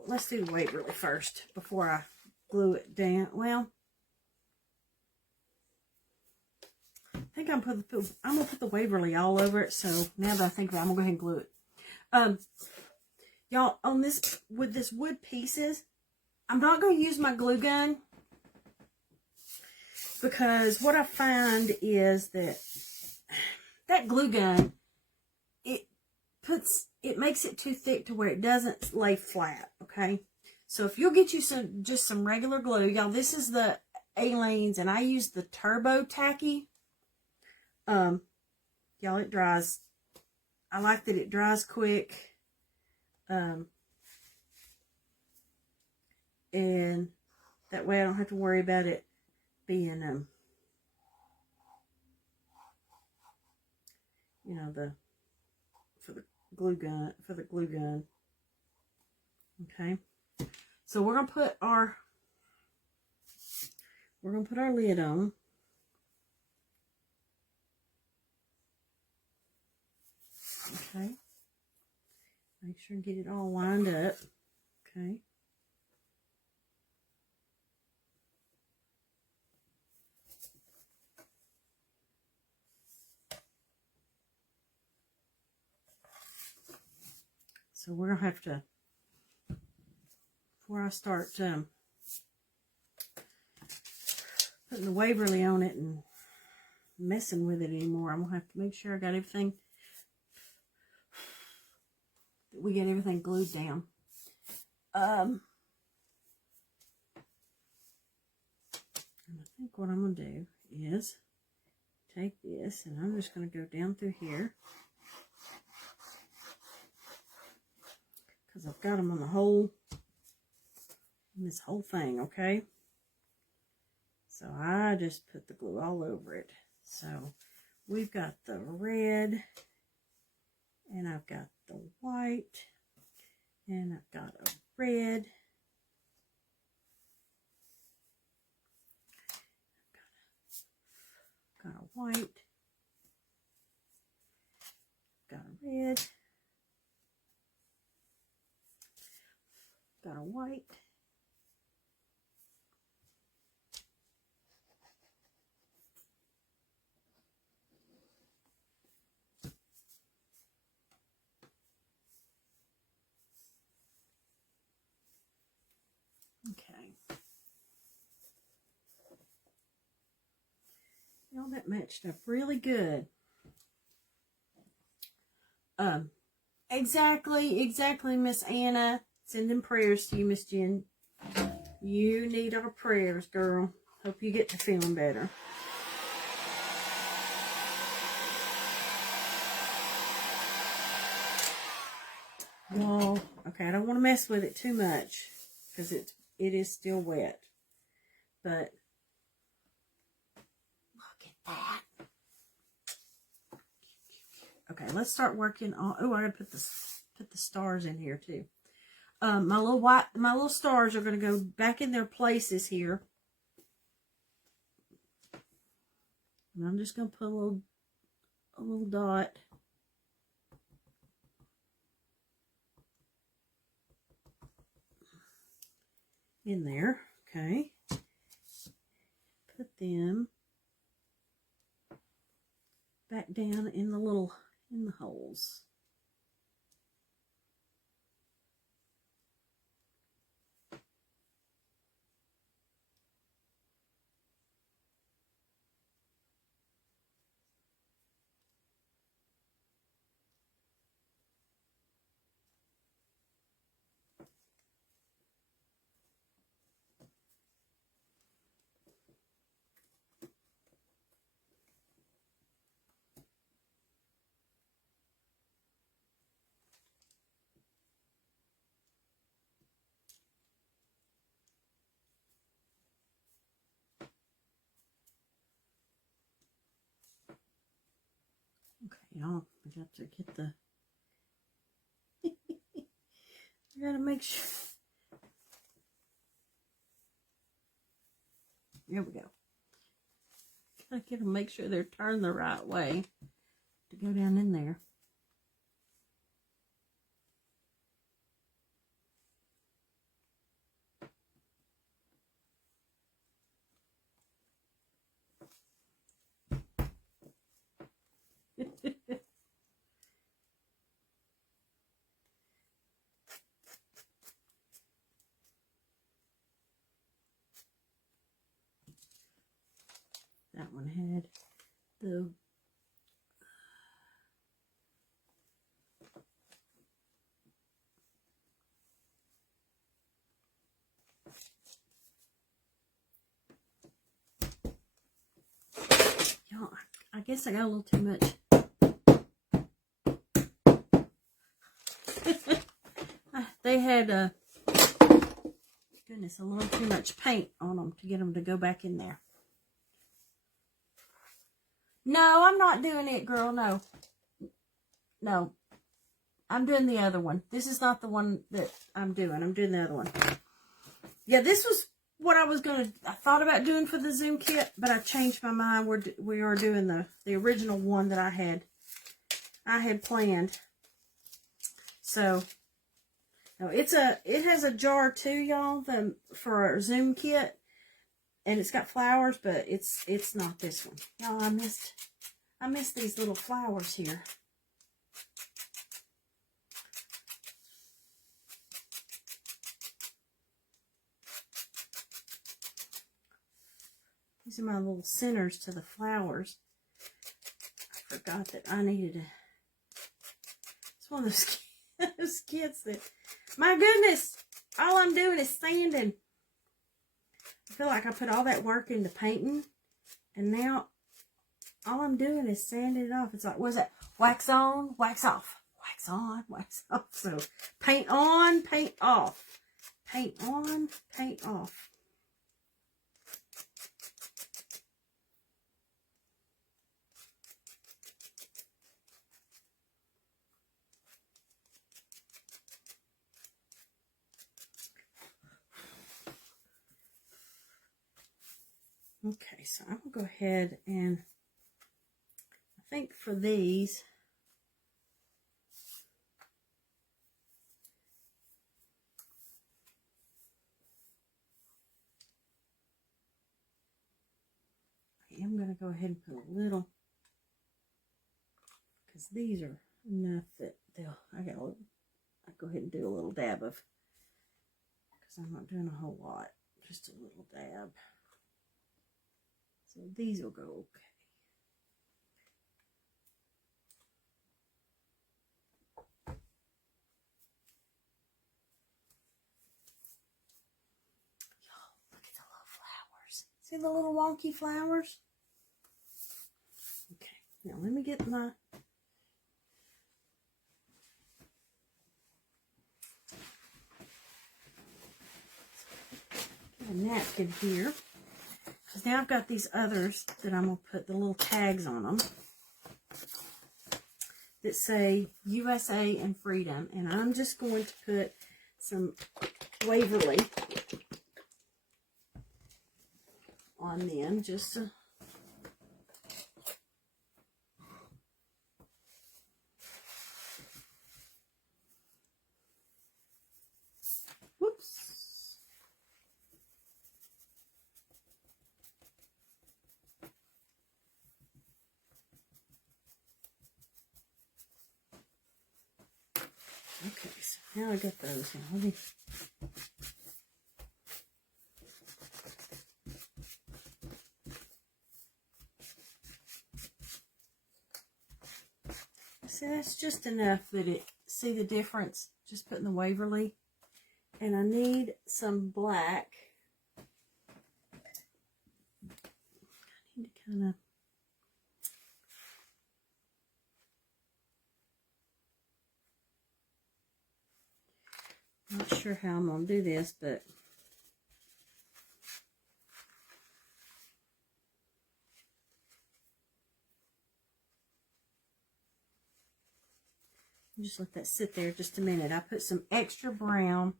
Let's do the Waverly first before I glue it down. Well, I think I'm gonna put the Waverly all over it. So now that I think about it, I'm gonna go ahead and glue it. Y'all, on this with this wood pieces, I'm not gonna use my glue gun because what I find is that glue gun, it makes it too thick to where it doesn't lay flat, okay? So if you'll get you just some regular glue, y'all, this is the Aleene's, and I use the Turbo Tacky. Y'all, it dries. I like that it dries quick. And that way I don't have to worry about it being, you know, for the glue gun. Okay. So we're gonna put our lid on. Okay. Make sure and get it all lined up. Okay. So we're gonna have to, before I start putting the Waverly on it and messing with it anymore, I'm gonna have to make sure I got everything, that we get everything glued down. And I think what I'm gonna do is take this, and I'm just gonna go down through here, because I've got them on this whole thing, okay? So I just put the glue all over it. So we've got the red, and I've got the white, and I've got a red. Got a white, got a red, got a white, okay. All that matched up really good. Exactly, Miss Anna. Sending prayers to you, Miss Jen. You need our prayers, girl. Hope you get to feeling better. Well, okay, I don't want to mess with it too much because it is still wet. But look at that. Okay, let's start working on. Oh, I gotta put the stars in here too. My little stars are gonna go back in their places here, and I'm just gonna put a little dot in there. Okay, put them back down in the holes. Okay, y'all, I got to get the, I gotta make sure, there we go. Gotta get them, make sure they're turned the right way to go down in there. That one had the y'all, I guess I got a little too much. They had goodness, a little too much paint on them to get them to go back in there. No, I'm not doing it, girl. No. No. I'm doing the other one. This is not the one that I'm doing. I'm doing the other one. Yeah, this was what I thought about doing for the Zoom kit, but I changed my mind. We are doing the original one that I had planned. So, no, it has a jar too, y'all, for our Zoom kit. And it's got flowers, but it's not this one. Y'all, I missed these little flowers here. These are my little centers to the flowers. I forgot that I needed to. It's one of those kids that, my goodness, all I'm doing is sanding. I feel like I put all that work into painting, and now all I'm doing is sanding it off. It's like, what is that? Wax on, wax off. Wax on, wax off. So, paint on, paint off. Paint on, paint off. Okay, so I'm going to go ahead and I think for these, I am going to go ahead and put a little, because these are enough that I'll go ahead and do a little dab of, because I'm not doing a whole lot, just a little dab. So these will go okay. Y'all, look at the little flowers. See the little wonky flowers? Okay, now let me get my a napkin here, because now I've got these others that I'm going to put the little tags on them that say USA and Freedom, and I'm just going to put some Waverly on them just to whoops. Okay, so now I got those. Now let me see, that's just enough that it, see the difference? Just putting the Waverly. And I need some black. I need to kind of, not sure how I'm going to do this, but just let that sit there just a minute. I put some extra brown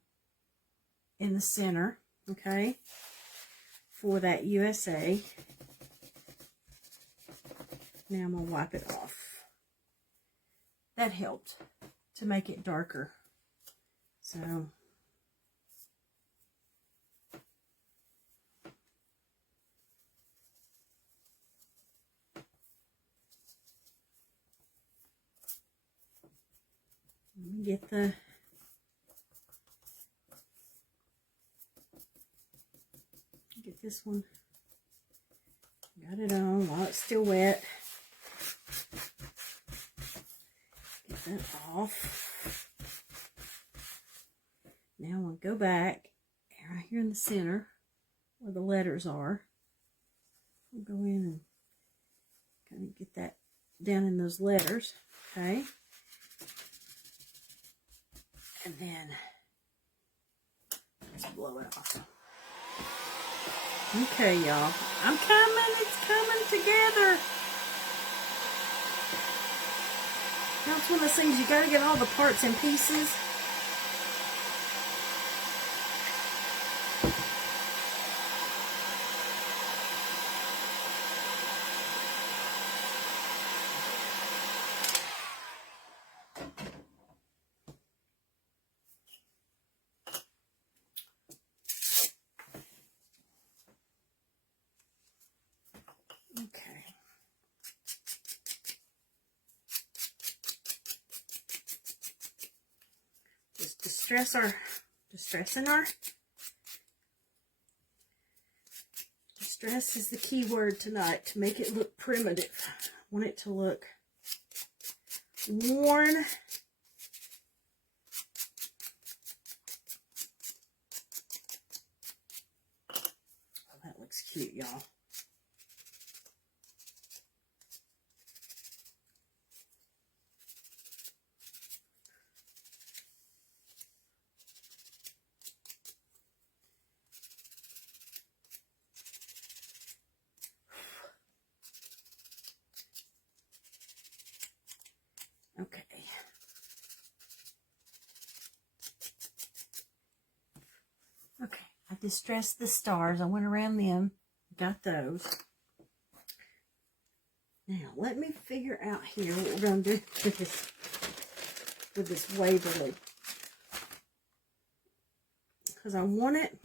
in the center, okay, for that USA. Now I'm going to wipe it off. That helped to make it darker. So, let me get this one. Got it on while it's still wet. Get that off. Now I'm going to go back right here in the center where the letters are. I'll go in and kind of get that down in those letters, okay? And then let's blow it off. Okay, y'all. I'm coming. It's coming together. Now it's one of those things, you got to get all the parts and pieces. Okay. Just distress is the key word tonight to make it look primitive. I want it to look worn. Oh, that looks cute, y'all. Okay. Okay, I distressed the stars. I went around them, got those. Now, let me figure out here what we're going to do with this Waverly. Because I want it.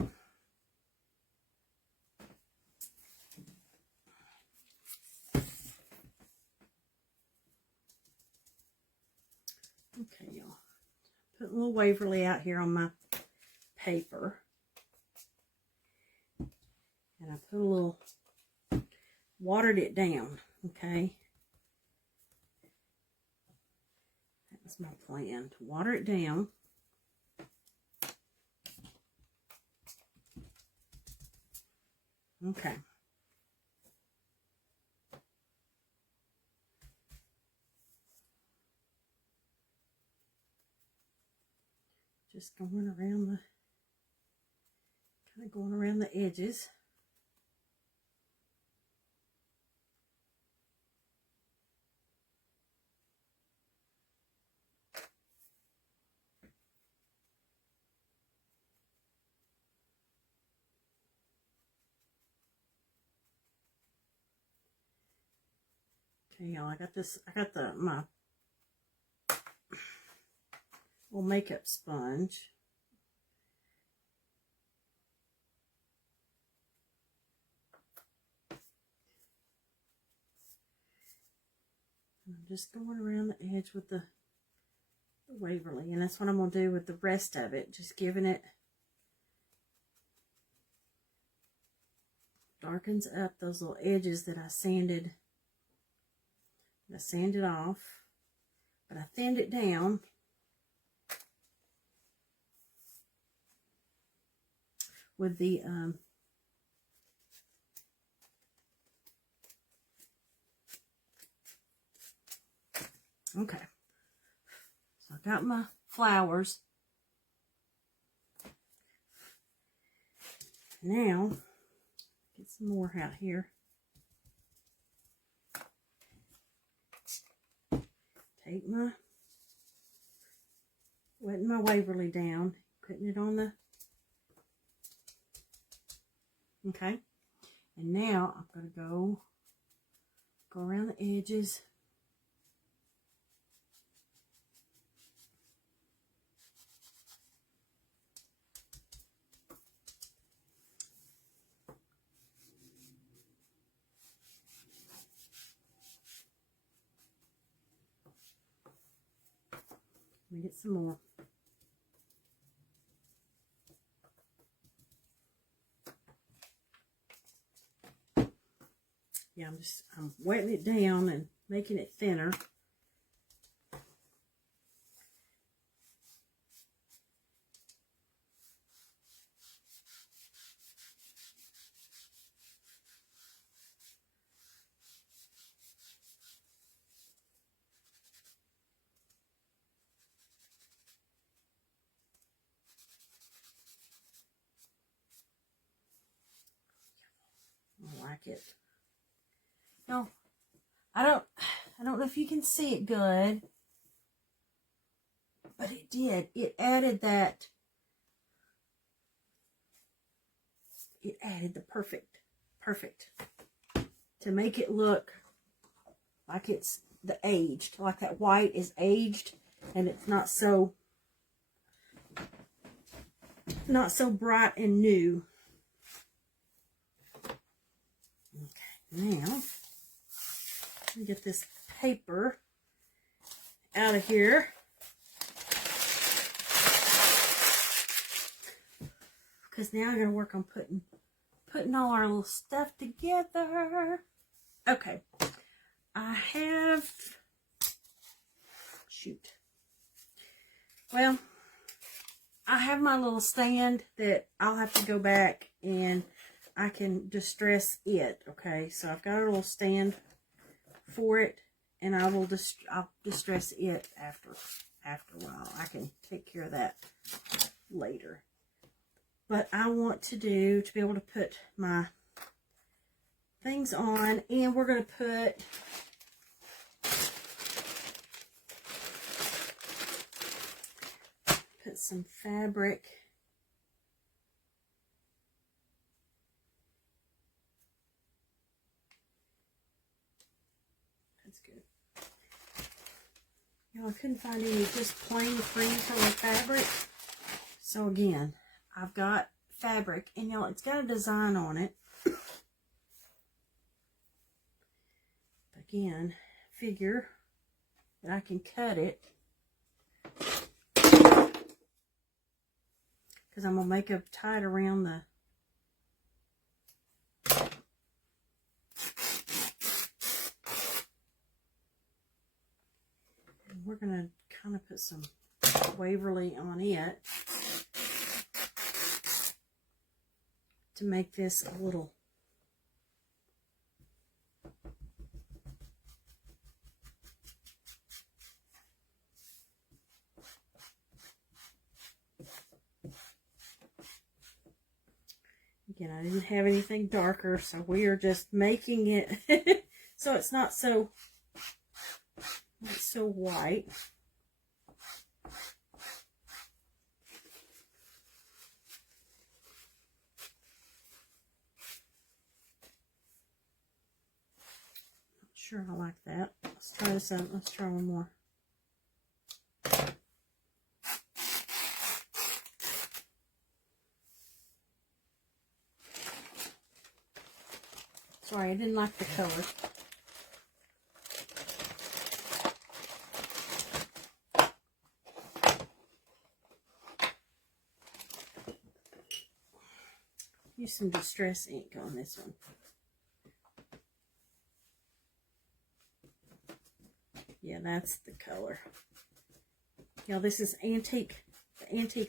Okay, y'all. Put a little Waverly out here on my paper. And I put a little, watered it down, okay? That was my plan, to water it down. Okay. Just going around the, kind of going around the edges. Okay, y'all, I got this, I got my little makeup sponge. I'm just going around the edge with the Waverly, and that's what I'm going to do with the rest of it, just giving it, darkens up those little edges that I sanded off, but I thinned it down. With the okay, so I got my flowers. Now get some more out here. Take my, wetting my Waverly down, putting it on the, okay, and now I'm going to go around the edges. Let me get some more. Yeah, I'm wetting it down and making it thinner. I like it. No, I don't know if you can see it good, but it did. It added that. It added the perfect to make it look like it's the aged, like that white is aged, and it's not so bright and new. Okay, now let me get this paper out of here. Because now I'm going to work on putting all our little stuff together. Okay. I have, shoot. Well, I have my little stand that I'll have to go back and I can distress it. Okay, so I've got a little stand for it, and I'll distress it after a while. I can take care of that later. But I want to be able to put my things on, and we're going to put some fabric . You know, I couldn't find any just plain cream color fabric. So again, I've got fabric, and you know, it's got a design on it. Again, figure that I can cut it, because I'm going to make a tie around the we're going to kind of put some Waverly on it to make this a little again, I didn't have anything darker, so we are just making it so it's not so white. Not sure I like that. Let's try this out. Let's try one more. Sorry, I didn't like the color. Use some distress ink on this one. Yeah, that's the color. Y'all, this is antique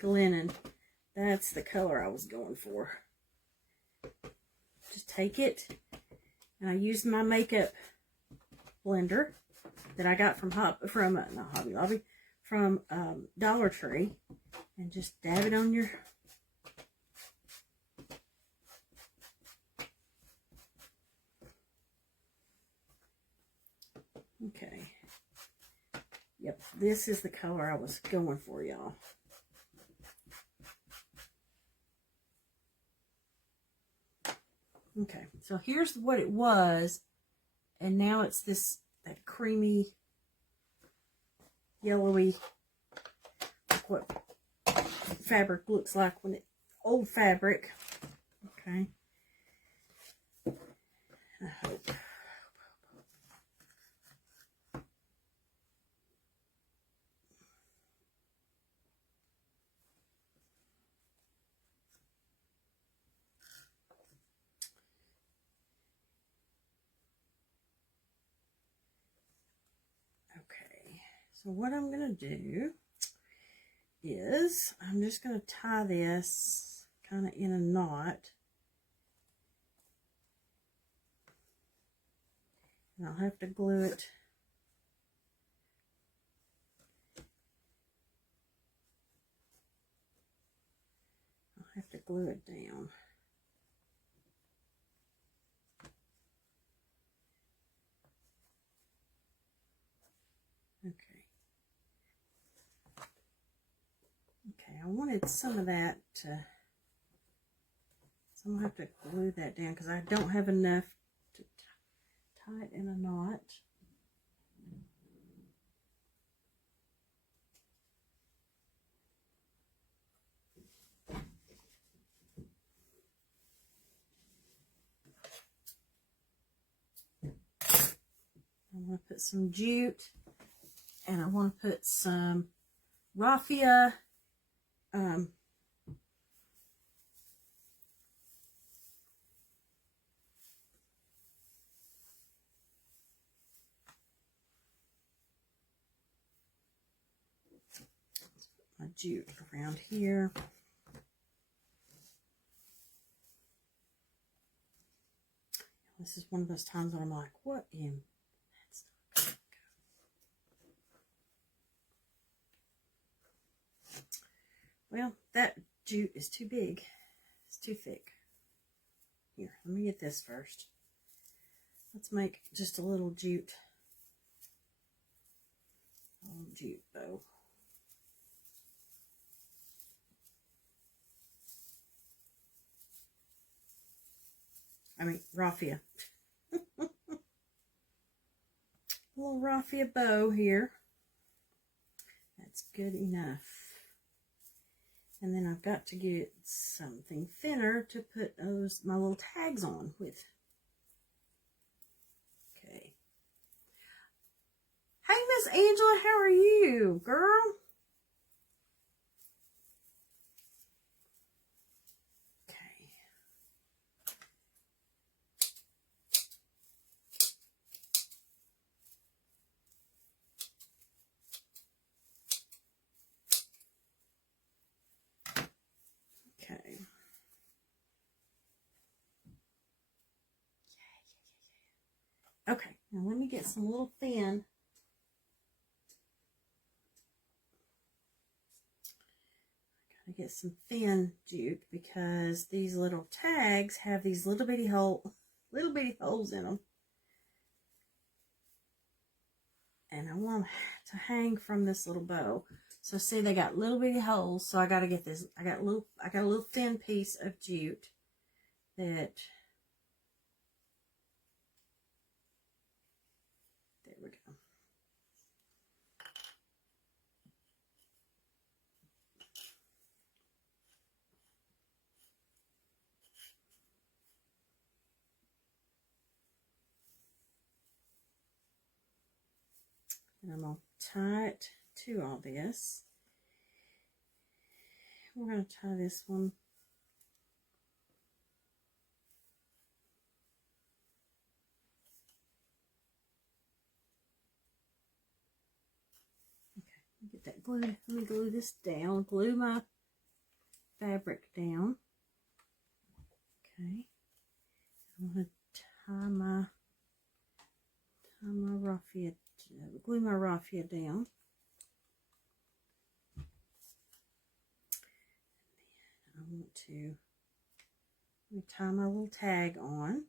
linen. That's the color I was going for. Just take it, and I used my makeup blender that I got from not Hobby Lobby, from Dollar Tree, and just dab it on your okay. Yep, this is the color I was going for, y'all. Okay, so here's what it was, and now it's that creamy, yellowy, like what fabric looks like when old fabric. Okay. I hope. So what I'm going to do is I'm just going to tie this kind of in a knot. And I'll have to glue it. I'll have to glue it down. I wanted some of that to, so I'm going to have to glue that down because I don't have enough to tie it in a knot. I want to put some jute, and I want to put some raffia. My jute around here. This is one of those times when I'm like, what in? That's not gonna go. Well, that jute is too big. It's too thick. Here, let me get this first. Let's make just a little jute bow. I mean, raffia. A little raffia bow here. that's good enough. And then I've got to get something thinner to put my little tags on with. Okay. Hey, Miss Angela, how are you, girl? Okay. Okay, now let me get some little thin. I gotta get some thin jute because these little tags have these little bitty holes in them. And I want them to hang from this little bow. So see, they got little bitty holes. So I gotta get this. I got a little thin piece of jute that. There we go. And I'm going to tie it to all this. We're going to tie this one. Okay, get that glue. Let me glue this down. Glue my fabric down. Okay. I'm going to tie my raffia, glue my raffia down. I want to tie my little tag on.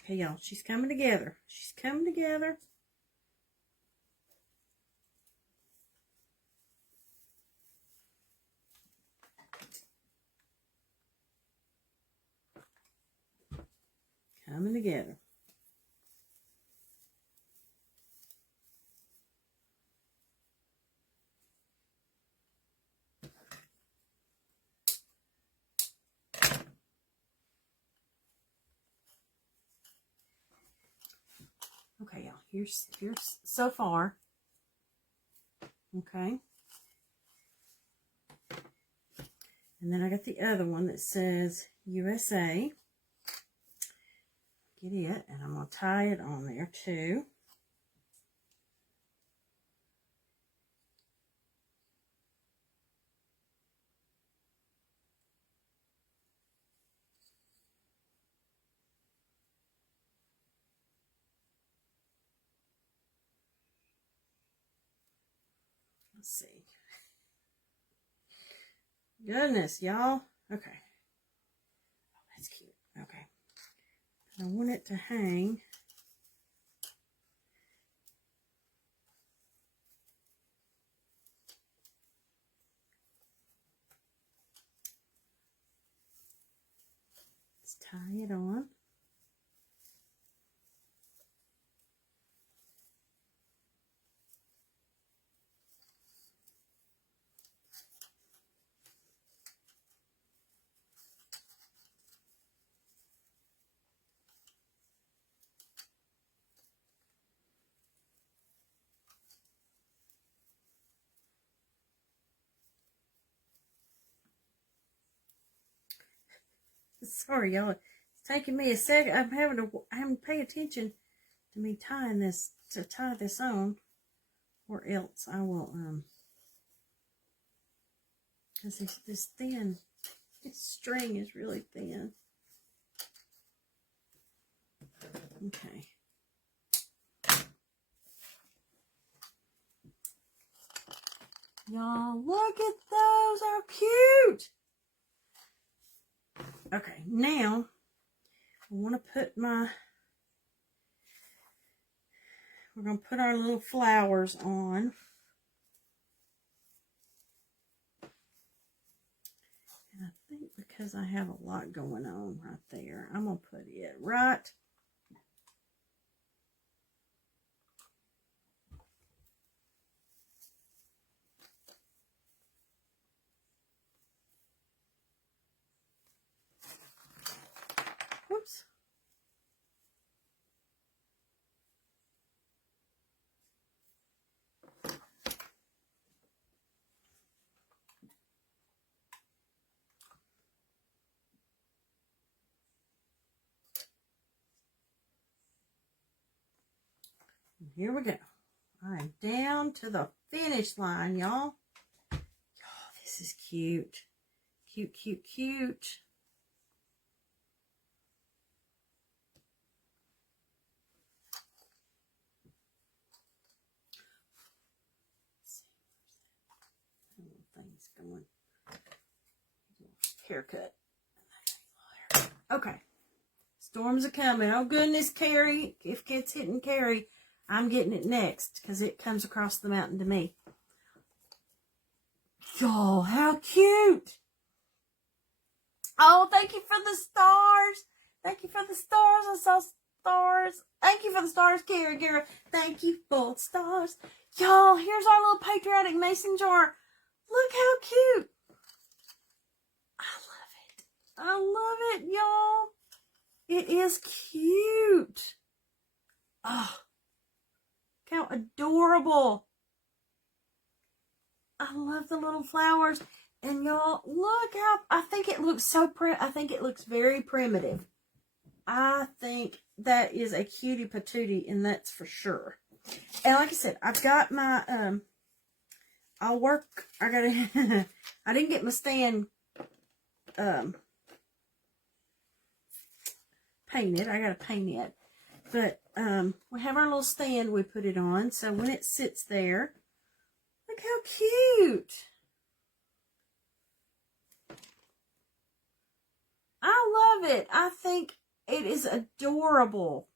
Okay, y'all, she's coming together. She's coming together. Coming together. Okay, y'all, here's so far. Okay. And then I got the other one that says USA. Get it, and I'm going to tie it on there too. Let's see. Goodness, y'all. Okay. Oh, that's cute. Okay. I want it to hang. Let's tie it on. Sorry, y'all. It's taking me a second. I'm having to pay attention to me tying this, to tie this on, or else I will, because this string is really thin. Okay. Y'all, look at those. They're cute. Okay, now I want to put my we're going to put our little flowers on. And I think because I have a lot going on right there, I'm going to put it right. Whoops. Here we go. I'm down to the finish line, y'all. Y'all, this is cute. Cute, cute, cute. Things going. Haircut. Okay. Storms are coming. Oh goodness, Carrie. If it's hitting Carrie, I'm getting it next because it comes across the mountain to me. Y'all, how cute. Oh, thank you for the stars. Thank you for the stars. I saw stars. Thank you for the stars, Carrie. Carrie. Thank you for the stars. Y'all, here's our little patriotic mason jar. Look how cute. I love it, y'all. It is cute. Oh, how adorable. I love the little flowers. And y'all, look how, I think it looks so I think it looks very primitive. I think that is a cutie patootie, and that's for sure. And like I said, I've got my, I didn't get my stand, painted. I gotta paint it. But, we have our little stand we put it on. So when it sits there, look how cute. I love it. I think it is adorable.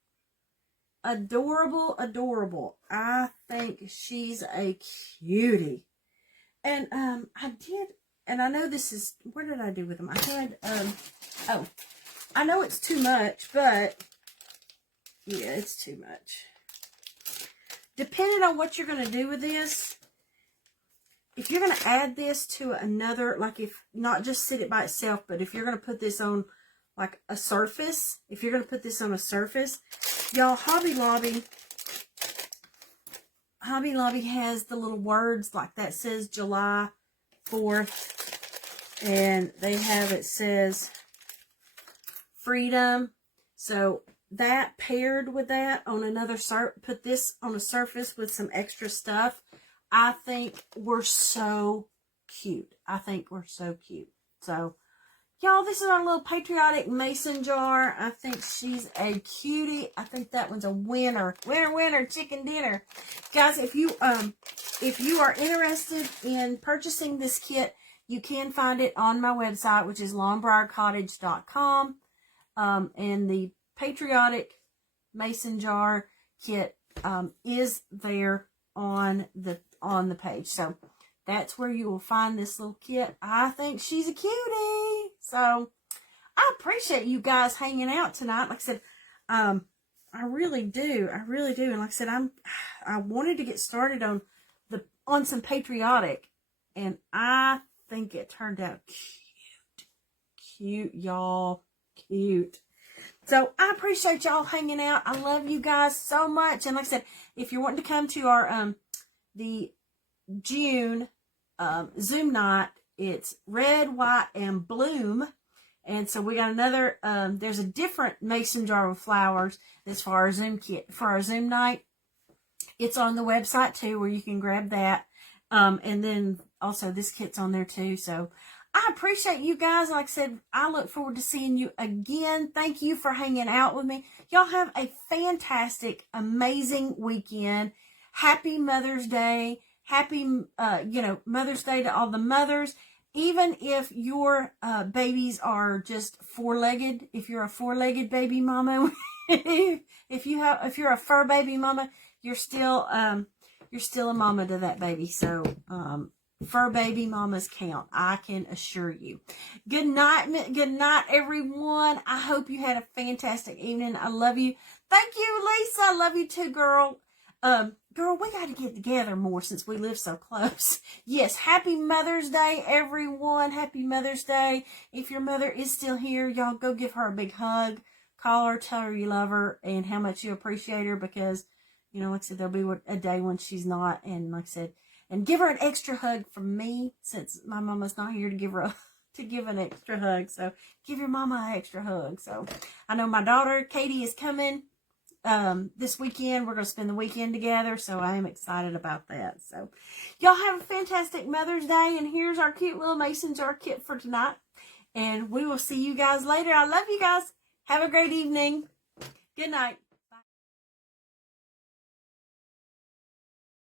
Adorable, adorable. I think she's a cutie. And I know this is, where did I do with them? I had, oh, I know it's too much, but yeah, it's too much. Depending on what you're going to do with this, if you're going to add this to another, like if not just sit it by itself, but if you're going to put this on like a surface, if you're going to put this on a surface, y'all, Hobby Lobby has the little words like that says July 4th, and they have, it says freedom. So that paired with that on another, put this on a surface with some extra stuff, I think we're so cute. I think we're so cute. So, y'all, this is our little patriotic mason jar. I think she's a cutie. I think that one's a winner. Winner, winner, chicken dinner. Guys, if you are interested in purchasing this kit, you can find it on my website, which is longbriarcottage.com. And the patriotic mason jar kit is there on the page. So that's where you will find this little kit. I think she's a cutie. So I appreciate you guys hanging out tonight. Like I said, I really do. I really do. And like I said, I wanted to get started on some patriotic, and I think it turned out cute. Cute, y'all. Cute. So I appreciate y'all hanging out. I love you guys so much. And like I said, if you're wanting to come to our the June Zoom night, it's red, white, and bloom. And so we got another, there's a different mason jar with flowers as far as Zoom kit for our Zoom night. It's on the website too, where you can grab that. And then also this kit's on there too. So I appreciate you guys. Like I said, I look forward to seeing you again. Thank you for hanging out with me. Y'all have a fantastic, amazing weekend. Happy Mother's Day. Happy, Mother's Day to all the mothers. Even if your babies are just four-legged, if you're a four-legged baby mama, if you're a fur baby mama, you're still a mama to that baby. So, fur baby mamas count. I can assure you. Good night, everyone. I hope you had a fantastic evening. I love you. Thank you, Lisa. I love you too, girl. Girl, we got to get together more since we live so close. Yes, happy Mother's Day, everyone. Happy Mother's Day. If your mother is still here, y'all go give her a big hug. Call her, tell her you love her and how much you appreciate her, because, you know, like I said, there'll be a day when she's not. And like I said, and give her an extra hug from me, since my mama's not here to give her to give an extra hug. So give your mama an extra hug. So I know my daughter Katie is coming this weekend. We're going to spend the weekend together, so I am excited about that. So y'all have a fantastic Mother's Day, and here's our cute little mason jar kit for tonight, and we will see you guys later. I love you guys. Have a great evening. Good night.